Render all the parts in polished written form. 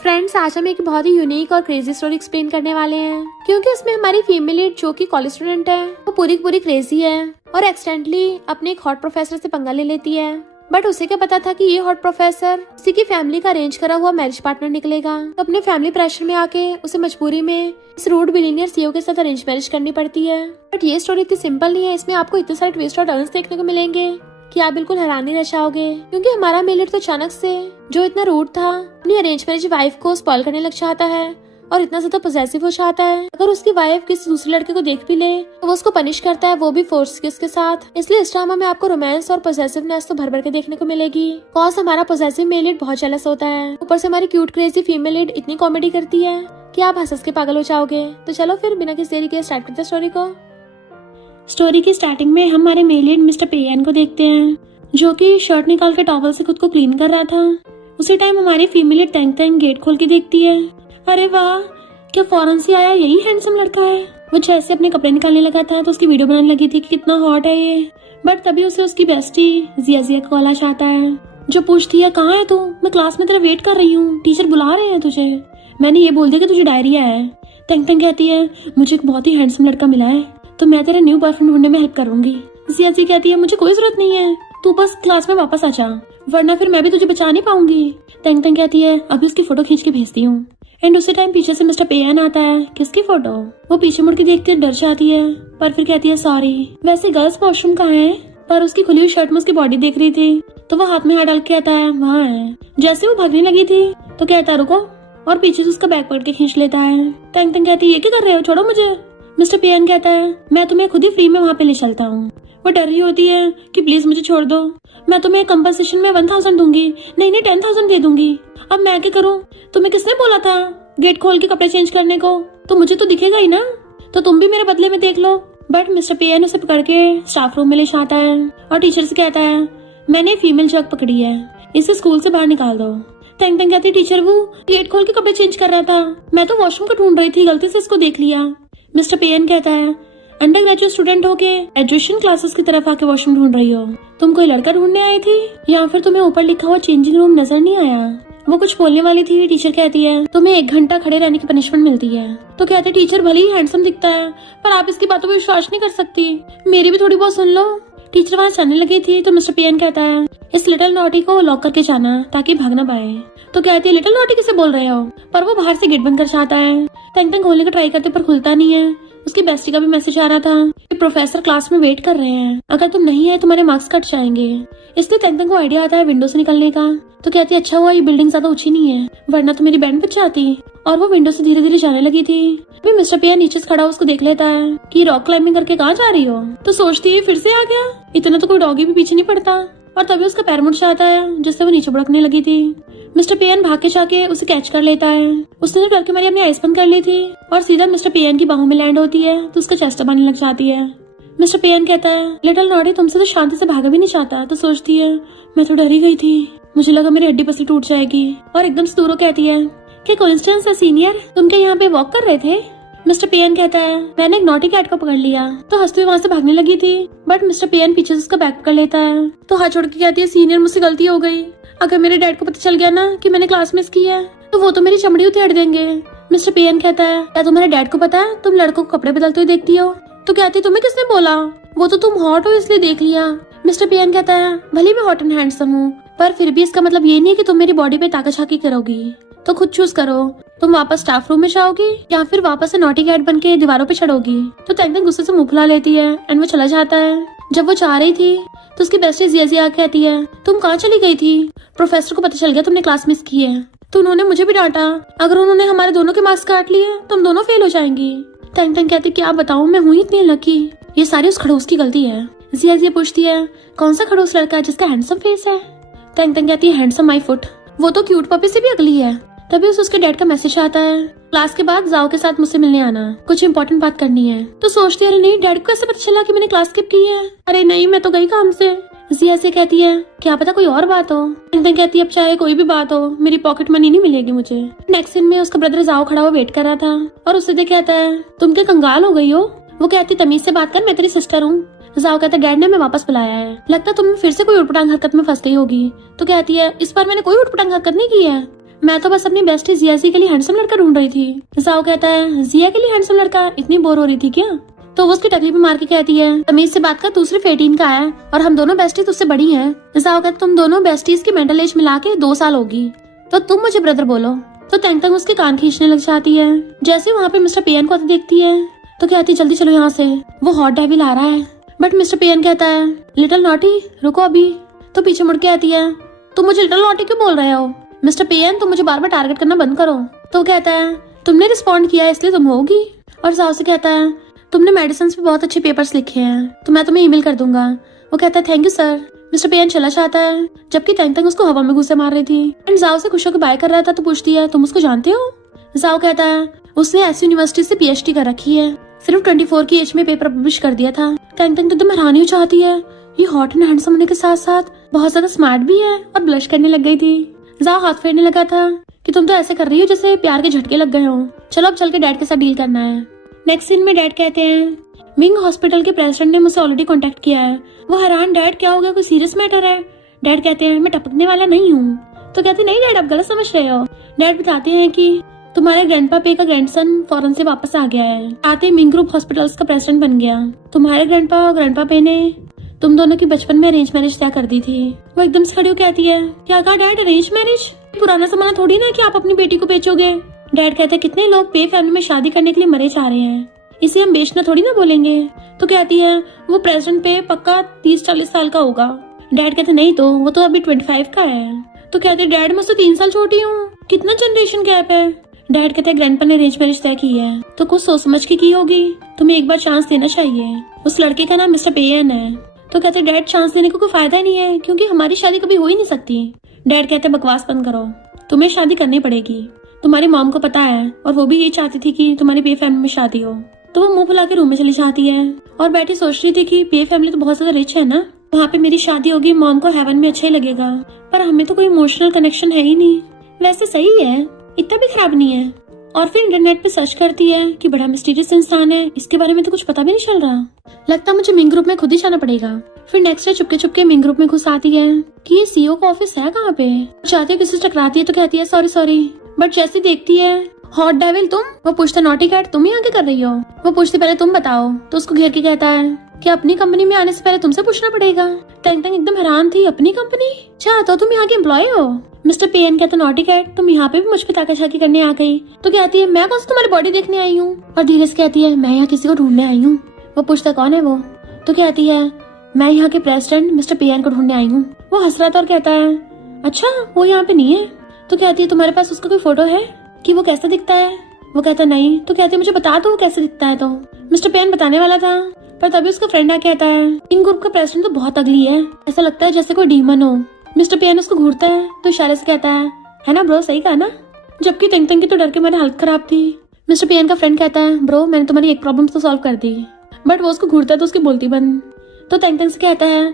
Friends, आज हम एक बहुत ही यूनिक और क्रेजी स्टोरी एक्सप्लेन करने वाले हैं, क्योंकि इसमें हमारी फीमेल लीड जो कि कॉलेज स्टूडेंट है, वो पूरी की पूरी क्रेजी है और एक्सीडेंटली अपने एक हॉट प्रोफेसर से पंगा ले लेती है। बट उसे क्या पता था कि ये हॉट प्रोफेसर किसी की फैमिली का अरेंज करा हुआ मैरिज पार्टनर निकलेगा। तो अपने फैमिली प्रेशर में आके उसे मजबूरी में इस रूड बिलियनियर सीईओ के साथ अरेंज मैरिज करनी पड़ती है। बट ये स्टोरी इतनी सिंपल नहीं है, इसमें आपको इतने सारे ट्विस्ट और टर्न्स देखने को मिलेंगे कि आप बिल्कुल हैरान ही रह जाओगे। क्योंकि हमारा मेल लीड तो अचानक से जो इतना रूड था, अपनी अरेंज मैरिज वाइफ को स्पॉइल करने लग जाता है और इतना ज्यादा पॉसेसिव हो जाता है। अगर उसकी वाइफ किसी दूसरे लड़के को देख भी ले तो वो उसको पनिश करता है, वो भी फोर्स किस के साथ। इसलिए इस ड्रामा में आपको रोमांस और पॉसेसिवनेस तो भर भर के देखने को मिलेगी। कॉज हमारा पॉसेसिव मेल लीड बहुत जेलस होता है, ऊपर से हमारी क्यूट क्रेजी फीमेल लीड इतनी कॉमेडी करती है कि आप हंस के पागल हो जाओगे। तो चलो फिर बिना किसी देरी के स्टार्ट करते हैं स्टोरी को। स्टोरी की स्टार्टिंग में हम हमारे मेल लीड मिस्टर पेयन को देखते हैं, जो कि शर्ट निकाल के टॉवल से खुद को क्लीन कर रहा था। उसी टाइम हमारी फीमेल लीड तैंग तैंग गेट खोल के देखती है। अरे वाह, क्या फॉरेन से आया यही हैंडसम लड़का है। वो जैसे अपने कपड़े निकालने लगा था तो उसकी वीडियो बनाने लगी थी कि कितना हॉट है ये। बट तभी उसे उसकी बेस्टी जिया का कॉल आ जाता है, जो पूछती है कहाँ है तू, मैं क्लास में तेरा वेट कर रही हूँ, टीचर बुला रहे हैं तुझे। मैंने ये बोल दिया कि तुझे डायरिया है। तैंग तैंग कहती है मुझे एक बहुत ही हैंडसम लड़का मिला है, तो मैं तेरा न्यू बॉयफ्रेंड ढूंढने में हेल्प करूंगी। जिया कहती है मुझे कोई जरूरत नहीं है, तू बस क्लास में वापस आ जा, वरना फिर मैं भी तुझे बचा नहीं पाऊंगी। तैंग तैंग कहती है अभी उसकी फोटो खींच के भेजती हूँ। एंड उसी टाइम पीछे से मिस्टर पेयन आता है। किसकी फोटो? वो पीछे मुड़ के देखती है, डर जाती है, पर फिर कहती है सॉरी। वैसे गर्ल्स वॉशरूम कहाँ है? पर उसकी खुली हुई शर्ट में उसकी बॉडी देख रही थी, तो वो हाथ में हाथ डाल के कहता है वहाँ है। जैसे वो भागने लगी थी तो कहता है रुको, और पीछे से उसका बैग पकड़ के खींच लेता है। तैंग तैंग कहती है ये क्या कर रहे हो, छोड़ो मुझे। मिस्टर पेयन कहता है मैं तुम्हें खुद ही फ्री में वहाँ पे ले चलता हूँ। वो डर रही होती है कि प्लीज मुझे छोड़ दो, मैं तुम्हें कंपनसेशन में 1000 दूंगी, नहीं 10,000 दे दूंगी। अब मैं क्या करूँ? तुम्हें किसने बोला था गेट खोल के कपड़े चेंज करने को? तो मुझे तो दिखेगा ही ना, तो तुम भी मेरे बदले में देख लो। बट मिस्टर पेयन उसे पकड़ के स्टाफ रूम में ले जाता है और टीचर से कहता है मैंने फीमेल जग पकड़ी है, इसे स्कूल से बाहर निकाल दो। तैंग तैंग कहती टीचर वो गेट खोल के कपड़े चेंज कर रहा था, मैं तो वॉशरूम को ढूंढ रही थी, गलती से इसको देख लिया। मिस्टर पेयन कहता है अंडर ग्रेजुएट स्टूडेंट होके एजुकेशन क्लासेस की तरफ आके वॉशरूम ढूंढ रही हो, तुम कोई लड़का ढूंढने आई थी या फिर तुम्हें ऊपर लिखा हुआ चेंजिंग रूम नजर नहीं आया? वो कुछ बोलने वाली थी, टीचर कहती है तुम्हें 1 घंटा खड़े रहने की पनिशमेंट मिलती है। तो कहते टीचर भले ही हैंडसम दिखता है, पर आप इसकी बातों पर विश्वास नहीं कर सकती, मेरी भी थोड़ी बहुत सुन लो। टीचर वहाँ जाने लगी थी तो मिस्टर पेयन कहता है इस लिटिल नॉटी को लॉक करके जाना ताकि भाग ना पाए। तो कहती है लिटिल नॉटी किसे बोल रहे हो? पर वो बाहर से गेट बंद कर जाता है। तैंग तैंग खोलने का ट्राई करते पर खुलता नहीं है। उसकी बेस्टी का भी मैसेज आ रहा था कि प्रोफेसर क्लास में वेट कर रहे हैं, अगर तुम नहीं है तुम्हारे मार्क्स कट जाएंगे। इसलिए तैंग तैंग को आइडिया आता है विंडो से निकलने का। तो कहती है अच्छा हुआ ये बिल्डिंग ज्यादा ऊंची नहीं है, वरना तो मेरी बैंड बच जाती। और वो विंडो से धीरे धीरे जाने लगी थी। फिर मिस्टर पेयन नीचे से खड़ा उसको देख लेता है कि रॉक क्लाइंबिंग करके कहाँ जा रही हो? तो सोचती है फिर से आ गया, इतना तो कोई डॉगी भी पीछे नहीं पड़ता। और तभी उसका पैर मुड़ जाता है, जिससे वो नीचे बुड़कने लगी थी। मिस्टर पेयन भाग के जाके उसे कैच कर लेता है। उसने तो डर के मारी अपनी आइस बंद कर ली थी और सीधा मिस्टर पेयन की बाहों में लैंड होती है, तो उसका चेस्ट दबाने लग जाती है। मिस्टर पेयन कहता है लिटिल नॉटी तुमसे तो शांति से भागा भी नहीं चाहता। तो सोचती है मैं तो डर ही गई थी, मुझे लगा मेरी हड्डी पसली टूट जाएगी। और एकदम से दूरों कहती है क्या कोइंसिडेंस है सीनियर, तुम क्या यहाँ पे वॉक कर रहे थे? मिस्टर पेयन कहता है मैंने एक नॉटी कैट को पकड़ लिया, तो हंसते हुए वहाँ से भागने लगी थी। बट मिस्टर पेयन पीछे से उसका बैग पकड़ लेता है, तो हाथ छोड़ के कहती है सीनियर मुझसे गलती हो गई, अगर मेरे डैड को पता चल गया ना कि मैंने क्लास मिस की है तो वो तो मेरी चमड़ी उधेड़ देंगे। मिस्टर पेयन कहता है क्या तुम्हारे डैड को पता है तुम लड़कों को कपड़े बदलते हुए देखती हो? तो कहती है तुम्हें किसने बोला? वो तो तुम हॉट हो इसलिए देख लिया। मिस्टर पेयन कहता है भले मैं हॉट एंड हैंडसम हूँ, पर फिर भी इसका मतलब ये नहीं है कि तुम मेरी बॉडी पे ताका झाकी करोगी, तो खुद चूज करो, तुम वापस स्टाफ रूम में जाओगी या फिर वापस से नॉटी कैट बन के दीवारों पे चढ़ोगी। तो तैंग तैंग गुस्से से मुंह फुला लेती है एंड वो चला जाता है। जब वो जा रही थी तो उसकी बेस्टी जिया कहती है तुम कहाँ चली गई थी? प्रोफेसर को पता चल गया तुमने क्लास मिस की है, तो उन्होंने मुझे भी डांटा, अगर उन्होंने हमारे दोनों के मार्क्स काट लिए तो हम दोनों फेल हो जाएंगी। तैंग तैंग कहती क्या बताऊँ मैं हुई इतनी लकी, ये सारी उस खड़ूस की गलती है। जिया पूछती है कौन सा खड़ूस लड़का है जिसका हैंडसम फेस है? तैंग तैंग कहती है हैंडसम माई फुट, वो तो क्यूट पपी से भी अगली है। तभी उसके डैड का मैसेज आता है क्लास के बाद जाओ के साथ मुझसे मिलने आना, कुछ इंपॉर्टेंट बात करनी है। तो सोचती है अरे नहीं, डैड को कैसे पता चला कि मैंने क्लास स्किप की है? अरे नहीं, मैं तो गई काम से। जिया से कहती है क्या पता कोई और बात हो। कहती है अब चाहे कोई भी बात हो मेरी पॉकेट मनी नहीं मिलेगी मुझे। नेक्स्ट सीन में उसका ब्रदर जाओ खड़ा हुआ वेट कर रहा था और उससे देख कहता है तुम क्या कंगाल हो गई हो? वो कहती तमीज से बात कर, मैं तेरी सिस्टर हूँ। जाओ कहता डैड ने मैं वापस बुलाया है, लगता तुम फिर से कोई उटपटांग हरकत में फंस गई होगी। तो कहती है इस बार मैंने कोई उटपटांग हरकत नहीं की है। मैं तो बस अपनी बेस्टी जिया के लिए हैंडसम लड़का ढूंढ रही थी। जाओ कहता है, जिया के लिए हैंडसम लड़का? इतनी बोर हो रही थी क्या? तो वो उसकी टकली पे मार के कहती है, तमीज से बात कर, तू सिर्फ 18 का है और हम दोनों बेस्टीज उससे बड़ी हैं। जाओ कहता, तुम दोनों बेस्टीज की मेंटल एज मिला के 2 साल होगी, तो तुम मुझे ब्रदर बोलो। तो तेंगतेंग उसके कान खींचने लग जाती है। जैसे वहाँ पे मिस्टर पेयन को आते देखती है तो कहती है, जल्दी चलो यहाँ से, वो हॉट डेविल आ रहा है। बट मिस्टर पेयन कहता है, लिटिल नॉटी रुको अभी। तो पीछे मुड़ के आती है, तुम मुझे लिटिल नॉटी क्यों बोल रहे हो? मिस्टर पेयन तुम मुझे बार बार टारगेट करना बंद करो। तो कहता है, तुमने रिस्पॉन्ड किया इसलिए तुम होगी। और जाओ से कहता है, तुमने मेडिसिन पे बहुत अच्छे पेपर्स लिखे हैं तो मैं तुम्हें ईमेल कर दूंगा। वो कहता है, थैंक यू सर। मिस्टर पेयन चला जाता है, जबकि तेंगतेंग उसको हवा में घुसे मार रही थी। एंड जाओ से खुश होकर बाय कर रहा था तो पूछती है, तुम उसको जानते हो? जाओ कहता है, उसने ऐसी यूनिवर्सिटी से PhD कर रखी है, सिर्फ 24 की एज में पेपर पब्लिश कर दिया था। तेंगतेंग तो एकदम हैरानी हो जाती है, ये हॉट एंड हैंडसम होने के साथ साथ बहुत ज्यादा स्मार्ट भी है, और ब्लश करने लग गई थी। जाओ हाथ फेरने लगा था कि तुम तो ऐसे कर रही हो जैसे प्यार के झटके लग गए हो, चलो अब चल के डैड के साथ डील करना है। नेक्स्ट सीन में डैड कहते हैं, विंग हॉस्पिटल के प्रेसिडेंट ने मुझसे ऑलरेडी कांटेक्ट किया है। वो हैरान, डैड क्या हो गया, कोई सीरियस मैटर है? डैड कहते हैं, मैं टपकने वाला नहीं हूँ। तो कहते, नहीं डैड आप गलत समझ रहे हो। डैड बताते हैं कि तुम्हारे ग्रैंडपा पे का ग्रैंडसन फॉरेन से वापस आ गया है, आते ही मिंग ग्रुप हॉस्पिटल्स का प्रेसिडेंट बन गया। तुम्हारे ग्रैंडपा और ग्रैंडपा पे ने तुम दोनों की बचपन में अरेंज मैरिज तय कर दी थी। वो एकदम से खड़ी हो कहती है, क्या कहा डैड, अरेंज मैरिज? पुराना जमाना थोड़ी ना कि आप अपनी बेटी को बेचोगे। डैड कहते हैं, कितने लोग पे फैमिली में शादी करने के लिए मरे जा रहे हैं, इसे हम बेचना थोड़ी ना बोलेंगे। तो कहती है, वो प्रेसिडेंट पे पक्का 30-40 साल का होगा। डैड कहते, नहीं तो वो तो अभी 25 का है। तो कहते, डैड मैं तो 3 साल छोटी हूँ, कितना जनरेशन गैप है। डैड कहते, ग्रैंडपा ने अरेंज मैरिज तय की है तो कुछ सोच समझ के की होगी, तुम्हें एक बार चांस देना चाहिए। उस लड़के का नाम मिस्टर पेयन है। तो कहते, डैड चांस देने को कोई फायदा नहीं है क्योंकि हमारी शादी कभी हो ही नहीं सकती। डैड कहते, बकवास बंद करो, तुम्हें शादी करनी पड़ेगी, तुम्हारी मॉम को पता है और वो भी यही चाहती थी कि तुम्हारी पे फैमिली में शादी हो। तो वो मुंह फुला के रूम में चली जाती है और बैठी सोच रही थी कि पे फैमिली तो बहुत ज्यादा रिच है ना, वहाँ पे मेरी शादी होगी, मॉम को हेवन में अच्छा ही लगेगा, पर हमें तो कोई इमोशनल कनेक्शन है ही नहीं। वैसे सही है, इतना भी खराब नहीं है। और फिर इंटरनेट पे सर्च करती है कि बड़ा मिस्टीरियस इंसान है, इसके बारे में तो कुछ पता भी नहीं चल रहा, लगता मुझे मिंग ग्रुप में खुद ही जाना पड़ेगा। फिर next day Chupke Chupke Ming group में घुस आती है कि ये CEO का ऑफिस है कहाँ पे। चाहती है किसी से टकराती है तो कहती है, सॉरी, बट जैसे देखती है, हॉट डेविल तुम? वो पूछता, नॉटी कैट तुम ही आगे कर रही हो? वो पूछती, पहले तुम बताओ। तो उसको घेर के कहता है कि अपनी कंपनी में आने से पहले तुमसे पूछना पड़ेगा। तेंगतेंग एकदम हैरान थी, अपनी कंपनी? अच्छा तो तुम यहाँ के एम्प्लॉय हो? मिस्टर पेयन कहता, नॉटी कैट तुम यहाँ पे भी मुझ पे ताकाशाकी करने आ गई? तो कहती है, मैं कौन सा तुम्हारी बॉडी देखने आई हूँ? और धीरे से कहती है, मैं यहाँ किसी को ढूंढने आई हूँ। वो पूछता, कौन है वो? तो कहती है, मैं यहाँ के प्रेसिडेंट मिस्टर पेयन को ढूंढने आई हूँ। वो हंस रहा था और कहता है, अच्छा वो यहाँ पे नहीं है? तो कहती है, तुम्हारे पास उसका कोई फोटो है कि वो कैसा दिखता है? वो कहता, नहीं। तो कहती है, मुझे बता दो वो कैसे दिखता है। तो मिस्टर पेयन बताने वाला था पर तभी उसका फ्रेंड आके कहता है, इन ग्रुप का प्रेसिडेंट तो बहुत अगली है, ऐसा लगता है जैसे कोई डीमन हो। मिस्टर पेयन उसको घूरता है तो इशारे से कहता है ना ब्रो, सही कहा ना? जबकि तेंगतेंग की तो डर के मेरी हालत खराब थी। मिस्टर पेयन का फ्रेंड कहता है, ब्रो मैंने तुम्हारी एक प्रॉब्लम तो सॉल्व कर दी, बट वो उसको घूरता है तो उसकी बोलती बंद। तो तेंगतेंग से कहता है,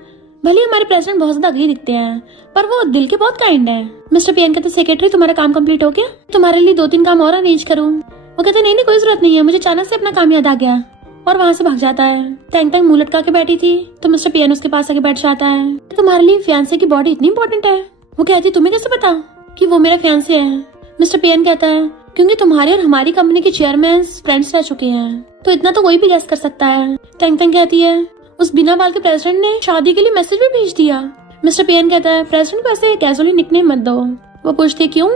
भले हमारे प्रेसिडेंट बहुत ज्यादा अगली दिखते हैं पर वो दिल के बहुत काइंड है। मिस्टर पेयन कहते, सेक्रेटरी तुम्हारा काम कंप्लीट हो गया? तुम्हारे लिए 2-3 काम और अरेंज करूँ? वो कहते, नहीं कोई जरूरत नहीं है, मुझे अचानक से अपना काम याद आ गया, और वहाँ से भाग जाता है। तेंगतेंग मुंह लटका के बैठी थी तो मिस्टर पेयन उसके पास आके बैठ जाता है। तुम्हारे लिए फियांसे की बॉडी इतनी इंपॉर्टेंट है? वो कहती, तुम्हें कैसे पता कि वो मेरा फियांसे है? मिस्टर पेयन कहता है, क्योंकि तुम्हारी और हमारी कंपनी के चेयरमैन फ्रेंड्स रह चुके हैं, तो इतना तो कोई भी गेस कर सकता है। तेंगतेंग कहती है, उस बिना बाल के प्रेसिडेंट ने शादी के लिए मैसेज भी भेज दिया। मिस्टर पेयन कहता है, प्रेसिडेंट को ऐसे कैजुअली निकनेम मत दो। वो पूछती, क्यों?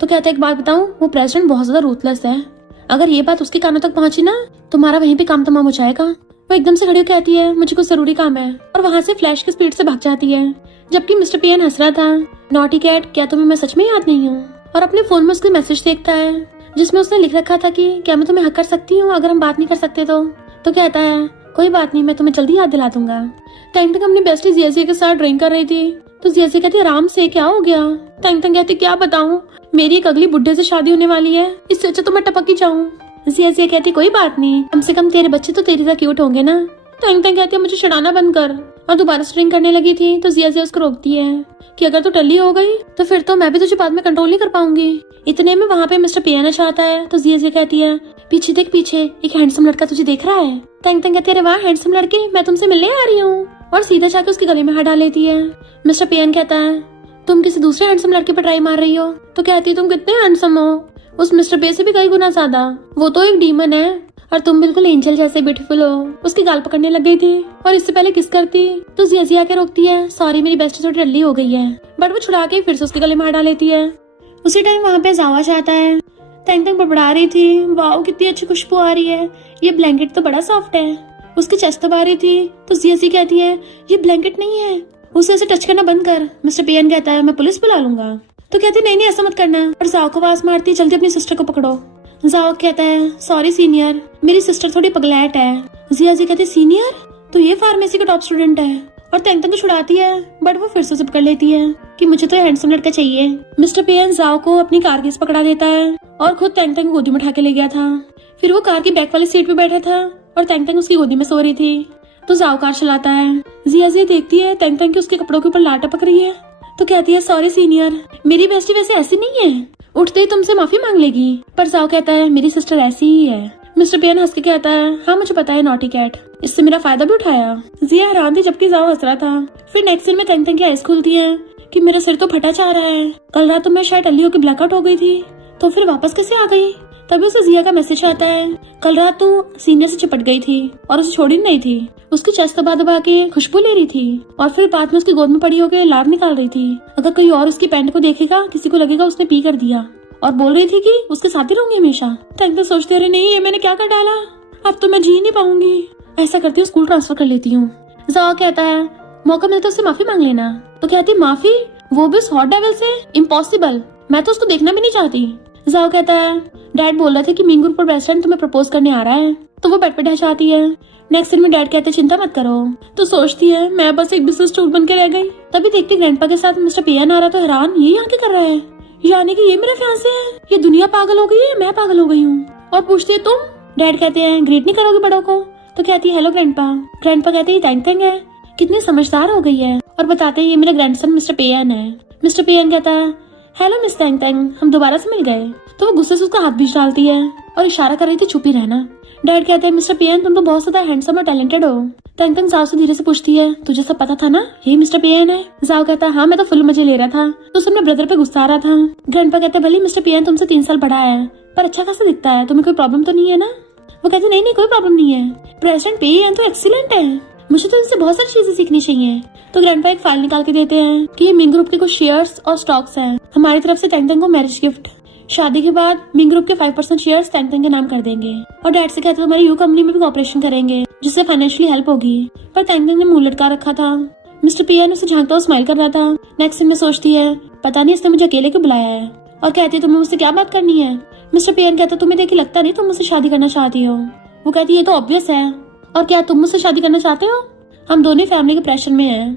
तो कहता है, एक बात बताऊं, वो प्रेसिडेंट बहुत ज्यादा रूथलेस है, अगर ये बात उसके कानों तक पहुंची ना तुम्हारा वहीं पे काम तमाम हो जाएगा। वो एकदम से खड़ी होकर कहती है, मुझे कुछ जरूरी काम है, और वहाँ से फ्लैश की स्पीड से भाग जाती है। जबकि मिस्टर पेयन हंस रहा था, नॉटी कैट क्या तुम्हें मैं सच में याद नहीं हूँ? और अपने फोन में उसके मैसेज देखता है जिसमें उसने लिख रखा था कि क्या मैं तुम्हें हक कर सकती हूँ अगर हम बात नहीं कर सकते तो कहता है, कोई बात नहीं, मैं तुम्हें जल्दी याद दिला दूंगा। तेंगतेंग अपनी बेस्टी जिया के साथ ड्रिंक कर रही थी तो जिया कहती, आराम से, क्या हो गया? तेंगतेंग कहती, क्या बताऊं, मेरी एक अगली बुढ़े से शादी होने वाली है, इससे अच्छा तो मैं टपक ही जाऊं। जिया कहती, कोई बात नहीं, कम से कम तेरे बच्चे तो तेरी तरह क्यूट होंगे ना। तेंगतेंग कहती है, मुझे चिढ़ाना बंद कर, और दोबारा से ड्रिंक करने लगी थी तो जिया उसको रोकती है कि अगर तू टल्ली हो गई तो फिर तो मैं भी तुझे बाद में कंट्रोल नहीं कर पाऊंगी। इतने में वहाँ पे मिस्टर पेयन आता है तो जिया कहती है, पीछे देख, पीछे एक हैंडसम लड़का तुझे देख रहा है। तेंगतेंग कहती है, अरे वाह हैंडसम लड़के, मैं तुमसे मिलने आ रही हूँ, और सीधा जाकर उसके गले में हाथ डाल लेती है। मिस्टर पेयन कहता है, तुम किसी दूसरे हैंडसम लड़के पर ट्राई मार रही हो। तो कहती है तुम कितने हैंडसम हो, उस मिस्टर पे से भी कई गुना ज्यादा। वो तो एक डीमन है और तुम बिल्कुल एंजल जैसे ब्यूटीफुल हो। उसकी गाल पकड़ने लग गई थी और इससे पहले किस करती तो जिया के रोकती है, सॉरी मेरी बेस्ट थोड़ी डल्ली हो गई है, बट वो छुड़ा के फिर से उसके गले मार डाल लेती है। उसी टाइम वहाँ पे जावा आता है। तंग तंग बड़बड़ा रही थी, वाओ कितनी अच्छी खुशबू आ रही है, ये ब्लैंकेट तो बड़ा सॉफ्ट है। उसकी चेस्ट दबा रही थी तो जिया कहती है ये ब्लैंकेट नहीं है, उसे ऐसे टच करना बंद कर। मिस्टर पेन कहता है मैं पुलिस बुला लूंगा। तो कहती नहीं नहीं ऐसा मत करना, और जाओ को आवाज मारती जल्दी अपनी सिस्टर को पकड़ो। जाओ कहता है सॉरी सीनियर, मेरी सिस्टर थोड़ी पगलैट है। जिया कहती सीनियर तो ये फार्मेसी का टॉप स्टूडेंट है, और तंग तंग को छुड़ाती है बट वो फिर से उसे पकड़ लेती है कि मुझे तो हैंडसम लड़का चाहिए। मिस्टर पेन जाओ को अपनी कार की पकड़ा देता है और खुद तंग तंग गोदी में उठा के ले गया था। फिर वो कार की बैक वाली सीट पे बैठा था और तंग तंग उसकी गोदी में सो रही थी। तो जाओ कार चलाता है। जिया देखती है तंग तंग की उसके कपड़ों के ऊपर लाट टपक रही है, तो कहती है सॉरी सीनियर, मेरी बेस्टी वैसे ऐसी नहीं है, उठते ही तुमसे माफी मांग लेगी। पर जाओ कहता है मेरी सिस्टर ऐसी ही है। मिस्टर पेन हंस के कहता है हाँ मुझे पता है नॉटी कैट, इससे मेरा फायदा भी उठाया। जिया हैरान थी जबकि जाओ हंस रहा था। फिर नेक्स्ट सीन में तंग तंग की आइज खुलती है कि मेरा सिर तो फटा चाह रहा है, कल रात तो मैं शायद अली होकर ब्लैकआउट हो गई थी, तो फिर वापस कैसे आ गई। तभी उसे जिया का मैसेज आता है कल रात तू सीनियर से चिपट गई थी और उसे छोड़ी नहीं थी, उसकी चेस्ट दबा दबा के खुशबू ले रही थी और फिर बाद में उसकी गोद में पड़ी होकर लार निकाल रही थी। अगर कोई और उसकी पैंट को देखेगा किसी को लगेगा उसने पी कर दिया, और बोल रही थी कि उसके साथ ही रहूंगी हमेशा। तंग तो सोचते रहे नहीं ये मैंने क्या कर डाला, अब तो मैं जी नहीं पाऊंगी, ऐसा करती हूँ स्कूल ट्रांसफर कर लेती हूँ। जाओ कहता है मौका मिलता उससे माफी मांग लेना। तो कहती माफी, वो भी उस हॉट डेविल से, इम्पॉसिबल, मैं तो उसको देखना भी नहीं चाहती। जाओ कहता है डैड बोल रहे थे कि मीन ग्रुप पर बेस्ट फ्रेंड तुम्हें प्रपोज करने आ रहा है, तो वो बेड पे ढचाती है। नेक्स्ट सीन में डैड कहते हैं चिंता मत करो। तो सोचती है मैं बस एक बिजनेस टूर बन के रह गई। तभी देखती ग्रैंडपा के साथ मिस्टर पेन आ रहा, तो हैरान ये यहाँ क्या कर रहा है, यानी कि ये मेरा फियांसे है, ये दुनिया पागल हो गई है, मैं पागल हो गई हूँ। और पूछती है तुम। डैड कहते हैं ग्रेट नहीं करोगे बड़ों को। तो कहती है हेलो ग्रैंडपा। ग्रैंडपा कहते हैं तंग तंग है, कितनी समझदार हो गई है, और बताते हैं ये मेरा ग्रैंडसन मिस्टर पेन है। मिस्टर पेन कहता है हेलो मिस तंग तंग, हम दोबारा से मिल गए। तो वो गुस्से से उसका हाथ बीच डालती है और इशारा कर रही थी चुप ही रहना। डैड कहते हैं मिस्टर पेन तुम तो बहुत ज्यादा हैंडसम और टैलेंटेड हो। तंग तंग जाओ से धीरे से पूछती है तुझे सब पता था ना ये मिस्टर पेन है। जाओ कहता है हाँ मैं तो फुल मजे ले रहा था, तो सब अपने ब्रदर पे गुस्सा आ रहा था। ग्रैंडपा कहते हैं भले मिस्टर पेन तुमसे 3 साल बड़ा है, पर अच्छा खासा दिखता है, तुम्हें कोई प्रॉब्लम तो नहीं है ना। वो कहते नहीं नहीं कोई प्रॉब्लम नहीं है, प्रेसिडेंट पेन तो एक्सीलेंट है, मुझे तो इनसे बहुत सारी चीजें सीखनी चाहिए। तो ग्रैंडपा एक फाइल निकाल के देते हैं कि ये मीन ग्रुप के कुछ शेयर्स और स्टॉक्स हैं, हमारी तरफ से तंग तंग को मैरिज गिफ्ट। शादी के बाद मीन ग्रुप के 5% शेयर्स तंग तंग के नाम कर देंगे, और डैड से कहते हैं तुम्हारी यू कंपनी में भी कॉपरेशन करेंगे जिससे फाइनेंशियली हेल्प होगी। पर तंग तंग ने मुंह लटका रखा था। मिस्टर पेन उसे झांकता हुआ स्माइल कर रहा था। नेक्स्ट सीन में सोचती है पता नहीं इसने मुझे अकेले क्यों बुलाया है, और कहती है तुम्हें मुझसे क्या बात करनी है। मिस्टर पेन कहता तुम्हें देखी लगता नहीं तुम मुझसे शादी करना चाहती हो। वो कहती है ये तो ऑब्वियस है, और क्या तुम मुझसे शादी करना चाहते हो, हम दोनों फैमिली के प्रेशर में हैं।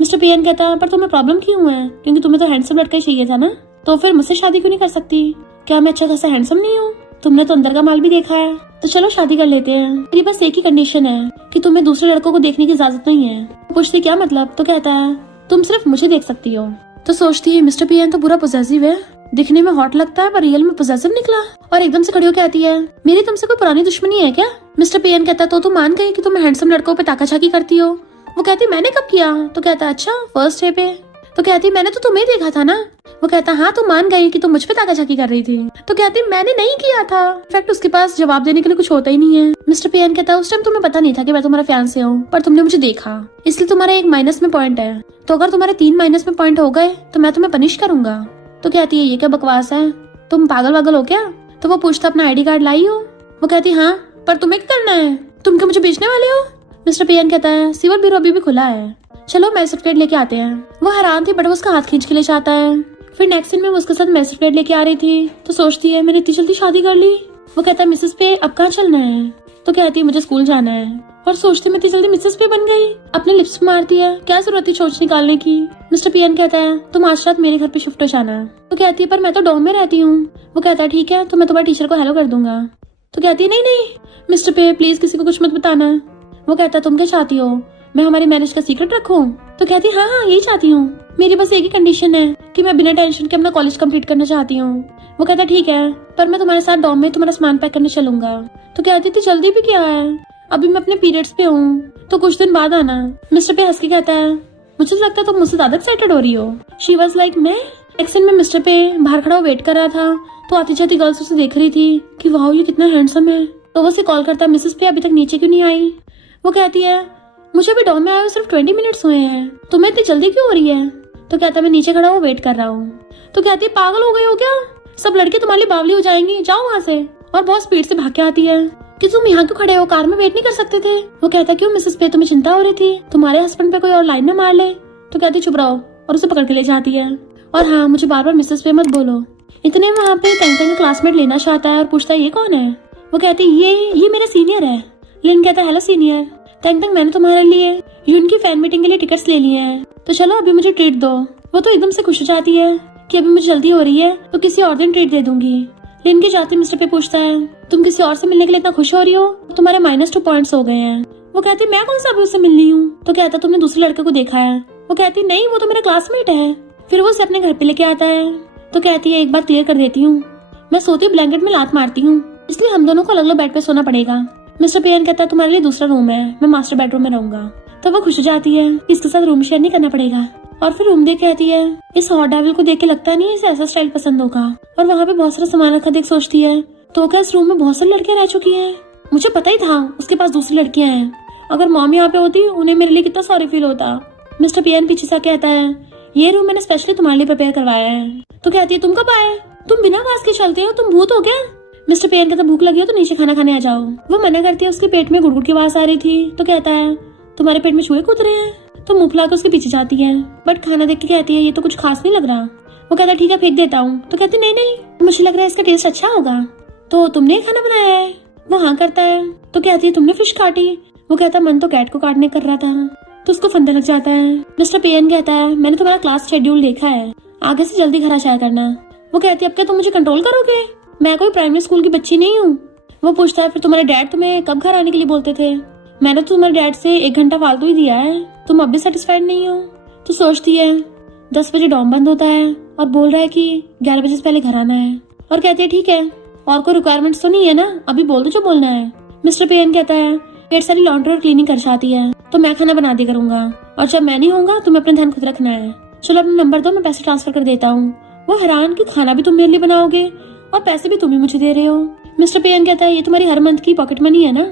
मिस्टर पेन कहता पर तुम्हें प्रॉब्लम क्यों है, क्योंकि तुम्हें तो हैंडसम लड़का ही चाहिए था ना, तो फिर मुझसे शादी क्यों नहीं कर सकती, क्या मैं अच्छा खासा हैंडसम नहीं हूँ, तुमने तो अंदर का माल भी देखा है, तो चलो शादी कर लेते हैं। मेरी बस एक ही कंडीशन है कि तुम्हें दूसरे लड़कों को देखने की इजाजत नहीं है। पूछती क्या मतलब, तो कहता है तुम सिर्फ मुझे देख सकती हो। तो सोचती है मिस्टर पेन तो पूरा पॉसेसिव है, दिखने में हॉट लगता है पर रियल में पॉसेसिव निकला, और एकदम से खड़ी होकर आती है मेरी तुमसे कोई पुरानी दुश्मनी है क्या। मिस्टर पेन कहता तो तुम मान गई कि तुम हैंडसम लड़कों पे ताकाछाकी करती हो। वो कहती मैंने कब किया। तो कहता अच्छा फर्स्ट डे पे। तो कहती मैंने तो तुम्हें देखा था ना। वो कहता हाँ तुम मान गई कि तुम मुझ पे ताकाछाकी कर रही थी। तो कहती मैंने नहीं किया था। इनफैक्ट उसके पास जवाब देने के लिए कुछ होता ही नहीं है। मिस्टर पेन कहता उस टाइम तुम्हें पता नहीं था कि मैं तुम्हारा फियांसे हूँ, पर तुमने मुझे देखा, इसलिए तुम्हारा 1 माइनस में पॉइंट है, तो अगर तुम्हारे 3 माइनस में पॉइंट हो गए तो मैं तुम्हें पनिश करूंगा। तो कहती है ये क्या बकवास है, तुम पागल वागल हो क्या। तो वो पूछता अपना ID कार्ड लाई हो। वो कहती हाँ पर तुम्हें क्या करना है, तुम क्या मुझे बेचने वाले हो। मिस्टर पेन कहता है सिविल ब्यूरो अभी भी खुला है, चलो मैरिज सर्टिफिकेट लेके आते हैं। वो हैरान थी बट वो उसका हाथ खींच के ले जाता है। फिर नेक्स्ट सीन में वो उसके साथ मैरिज सर्टिफिकेट लेके आ रही थी, तो सोचती है मैंने इतनी जल्दी शादी कर ली। वो कहता है मिसेस पे अब कहाँ चलना है। तो कहती है मुझे स्कूल जाना है, और सोचती मैं इतनी जल्दी मिसेस पे बन गई। अपने लिप्स पे मारती है क्या जरूरत थी चोंच निकालने की। मिस्टर पेन कहता है तुम आज रात मेरे घर पे शिफ्ट हो जाना है। तो कहती है पर मैं तो डॉम में रहती हूँ। वो कहता है ठीक है तो मैं तुम्हारे टीचर को हेलो कर दूंगा। तो कहती है नहीं नहीं मिस्टर पे प्लीज किसी को कुछ मत बताना। वो कहता है तुम क्या चाहती हो, मैं हमारी मैरिज का सीक्रेट रखूं। तो कहती हाँ हाँ यही चाहती हूँ, मेरी बस एक ही कंडीशन है कि मैं बिना टेंशन के अपना कॉलेज कंप्लीट करना चाहती हूँ। वो कहता ठीक है पर मैं तुम्हारे साथ डॉम में तुम्हारा सामान पैक करने चलूंगा। तो कहती थी जल्दी भी क्या है, अभी मैं अपने पीरियड्स पे हूँ, तो कुछ दिन बाद आना। मिस्टर पे हंस के कहता है मुझे तो लगता है तुम मुझसे ज्यादा एक्साइटेड हो रही हो। शी वॉज लाइक मैं एक्शन में मिस्टर पे बाहर खड़ा वेट कर रहा था, तो आती जाती गर्ल्स उसे देख रही थी कि वाह ये कितना हैंडसम है। तो वो उसे कॉल करता है, मिसेस पे अभी तक नीचे क्यों नहीं आई? वो कहती है मुझे अभी डॉम में आए हुए सिर्फ 20 मिनट्स हुए हैं, तुम्हें इतनी जल्दी क्यों हो रही है? तो कहता है मैं नीचे खड़ा हूँ वेट कर रहा हूँ। तो कहती है पागल हो गई हो क्या, सब लड़के तुम्हारी बावली हो जाएंगी, जाओ वहाँ से। और बहुत स्पीड से भाग के आती है कि तुम यहाँ क्यों खड़े हो, कार में वेट नहीं कर सकते थे? वो कहता है क्यों मिसेस पे, तुम्हें चिंता हो रही थी तुम्हारे हस्बैंड पे कोई और लाइन न मार ले? तो कहती चुप रहो, और उसे पकड़ के ले जाती है। और हाँ, मुझे बार बार मिसेस पे मत बोलो। इतने वहाँ पे टैंक का क्लासमेट लेना चाहता है और पूछता है ये कौन है? वो कहती ये मेरा सीनियर है। लिन कहता है हेलो सीनियर, टैंक मैंने तुम्हारे लिए यून की फैन मीटिंग के लिए टिकट्स ले लिए हैं, तो चलो अभी मुझे ट्रीट दो। वो तो एकदम से खुश हो जाती है कि अभी मुझे जल्दी हो रही है तो किसी और दिन ट्रीट दे दूंगी। लिन के जाते मिस्टर पे पूछता है तुम किसी और से मिलने के लिए इतना खुश हो रही हो, तुम्हारे -2 पॉइंट्स हो गए हैं। वो कहती मैं कौन सा अभी उससे मिल रही हूँ? तो कहता तुमने दूसरे लड़के को देखा है? वो कहती नहीं, वो तो मेरा क्लासमेट है। फिर वो उसे अपने घर पे लेके आता है। तो कहती है एक बात क्लियर कर देती हूँ, मैं सोती ब्लैंकेट में लात मारती हूँ, इसलिए हम दोनों को अलग अलग बेड पे सोना पड़ेगा। मिस्टर पेयन कहता है तुम्हारे लिए दूसरा रूम है, मैं मास्टर बेडरूम में रहूंगा। तो वो खुश हो जाती है, इसके साथ रूम शेयर नहीं करना पड़ेगा। और फिर रूम देख कहती है इस हॉट डेविल को देख के लगता नहीं इसे ऐसा स्टाइल पसंद होगा। और वहाँ पे बहुत सारा सामान रखा देख सोचती है तो क्या इस रूम में बहुत सारी लड़कियां रह चुकी हैं? मुझे पता ही था उसके पास दूसरी लड़कियां हैं। अगर मॉम यहाँ पे होती उन्हें मेरे लिए कितना सॉरी फील होता। मिस्टर पेयन पीछे से कहता है ये रूम मैंने स्पेशली तुम्हारे लिए प्रिपेयर करवाया है। तो कहती है तुम कब आए? तुम बिना आवाज के चलते हो, तुम भूत हो क्या? मिस्टर पेयन कहता भूख लगी हो तो नीचे खाना खाने आ जाओ। वो मना करती है, उसके पेट में गुड़गुड़ की आवाज आ रही थी। तो कहता है तुम्हारे पेट में चूहे कूद रहे हैं? तो मुंह फुला के उसके पीछे जाती है, बट खाना देख के कहती है ये तो कुछ खास नहीं लग रहा। वो कहता ठीक है फेंक देता हूँ। तो कहती नहीं मुझे लग रहा है इसका टेस्ट अच्छा होगा। तो तुमने खाना बनाया है? वो हाँ करता है। तो कहती है तुमने फिश काटी? वो कहता मन तो कैट को काटने कर रहा था। तो उसको फंदा लग जाता है। मिस्टर पेयन कहता है मैंने तुम्हारा क्लास शेड्यूल देखा है, आगे से जल्दी घर आ जाया करना। वो कहती है अब क्या तुम मुझे कंट्रोल करोगे? मैं कोई प्राइमरी स्कूल की बच्ची नहीं हूँ। वो पूछता है फिर तुम्हारे डैड तुम्हें कब घर आने के लिए बोलते थे? मैंने तो तुम्हारे डैड से 1 घंटा फालतू ही दिया है, तुम अब भी सेटिस्फाइड नहीं हो? तो सोचती है 10 बजे डॉम बंद होता है और बोल रहा है कि 11 बजे से पहले घर आना है। और कहती है ठीक है, और कोई रिक्वायरमेंट्स तो नहीं है ना, अभी बोल दो जो बोलना है। मिस्टर पेयन कहता है ढेर सारी लॉन्ड्री और क्लीनिंग कर जाती है तो मैं खाना बना दे करूंगा, और जब मैं नहीं होऊंगा तुम्हें अपना ध्यान खुद रखना है। चलो अपना नंबर दो, मैं पैसे ट्रांसफर कर देता हूँ। वो हैरान कि खाना भी तुम मेरे लिए बनाओगे और पैसे भी तुम ही मुझे दे रहे हो। मिस्टर पेयन कहता है ये तुम्हारी हर मंथ की पॉकेट मनी है ना,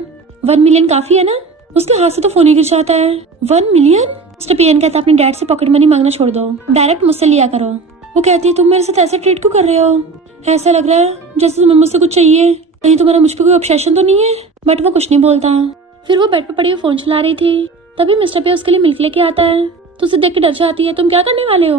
1 मिलियन काफी है ना? उसके हाथ से तो फोन ही गिर जाता है। 1 मिलियन? मिस्टर पेयन कहता है अपने डैड से पॉकेट मनी मांगना छोड़ दो, डायरेक्ट मुझसे लिया करो। वो कहती है तुम मेरे साथ ऐसे ट्रीट क्यों कर रहे हो? ऐसा लग रहा है जैसे तुम्हें मुझसे कुछ चाहिए, कहीं तुम्हारा मुझ पर कोई ऑब्सेशन तो नहीं है? बट वो कुछ नहीं बोलता। फिर वो बेड पे पड़ी फोन चला रही थी, तभी मिस्टर पे उसके लिए मिल्क लेके आता है। तो उसे देख के डर जाती है, तुम क्या करने वाले हो?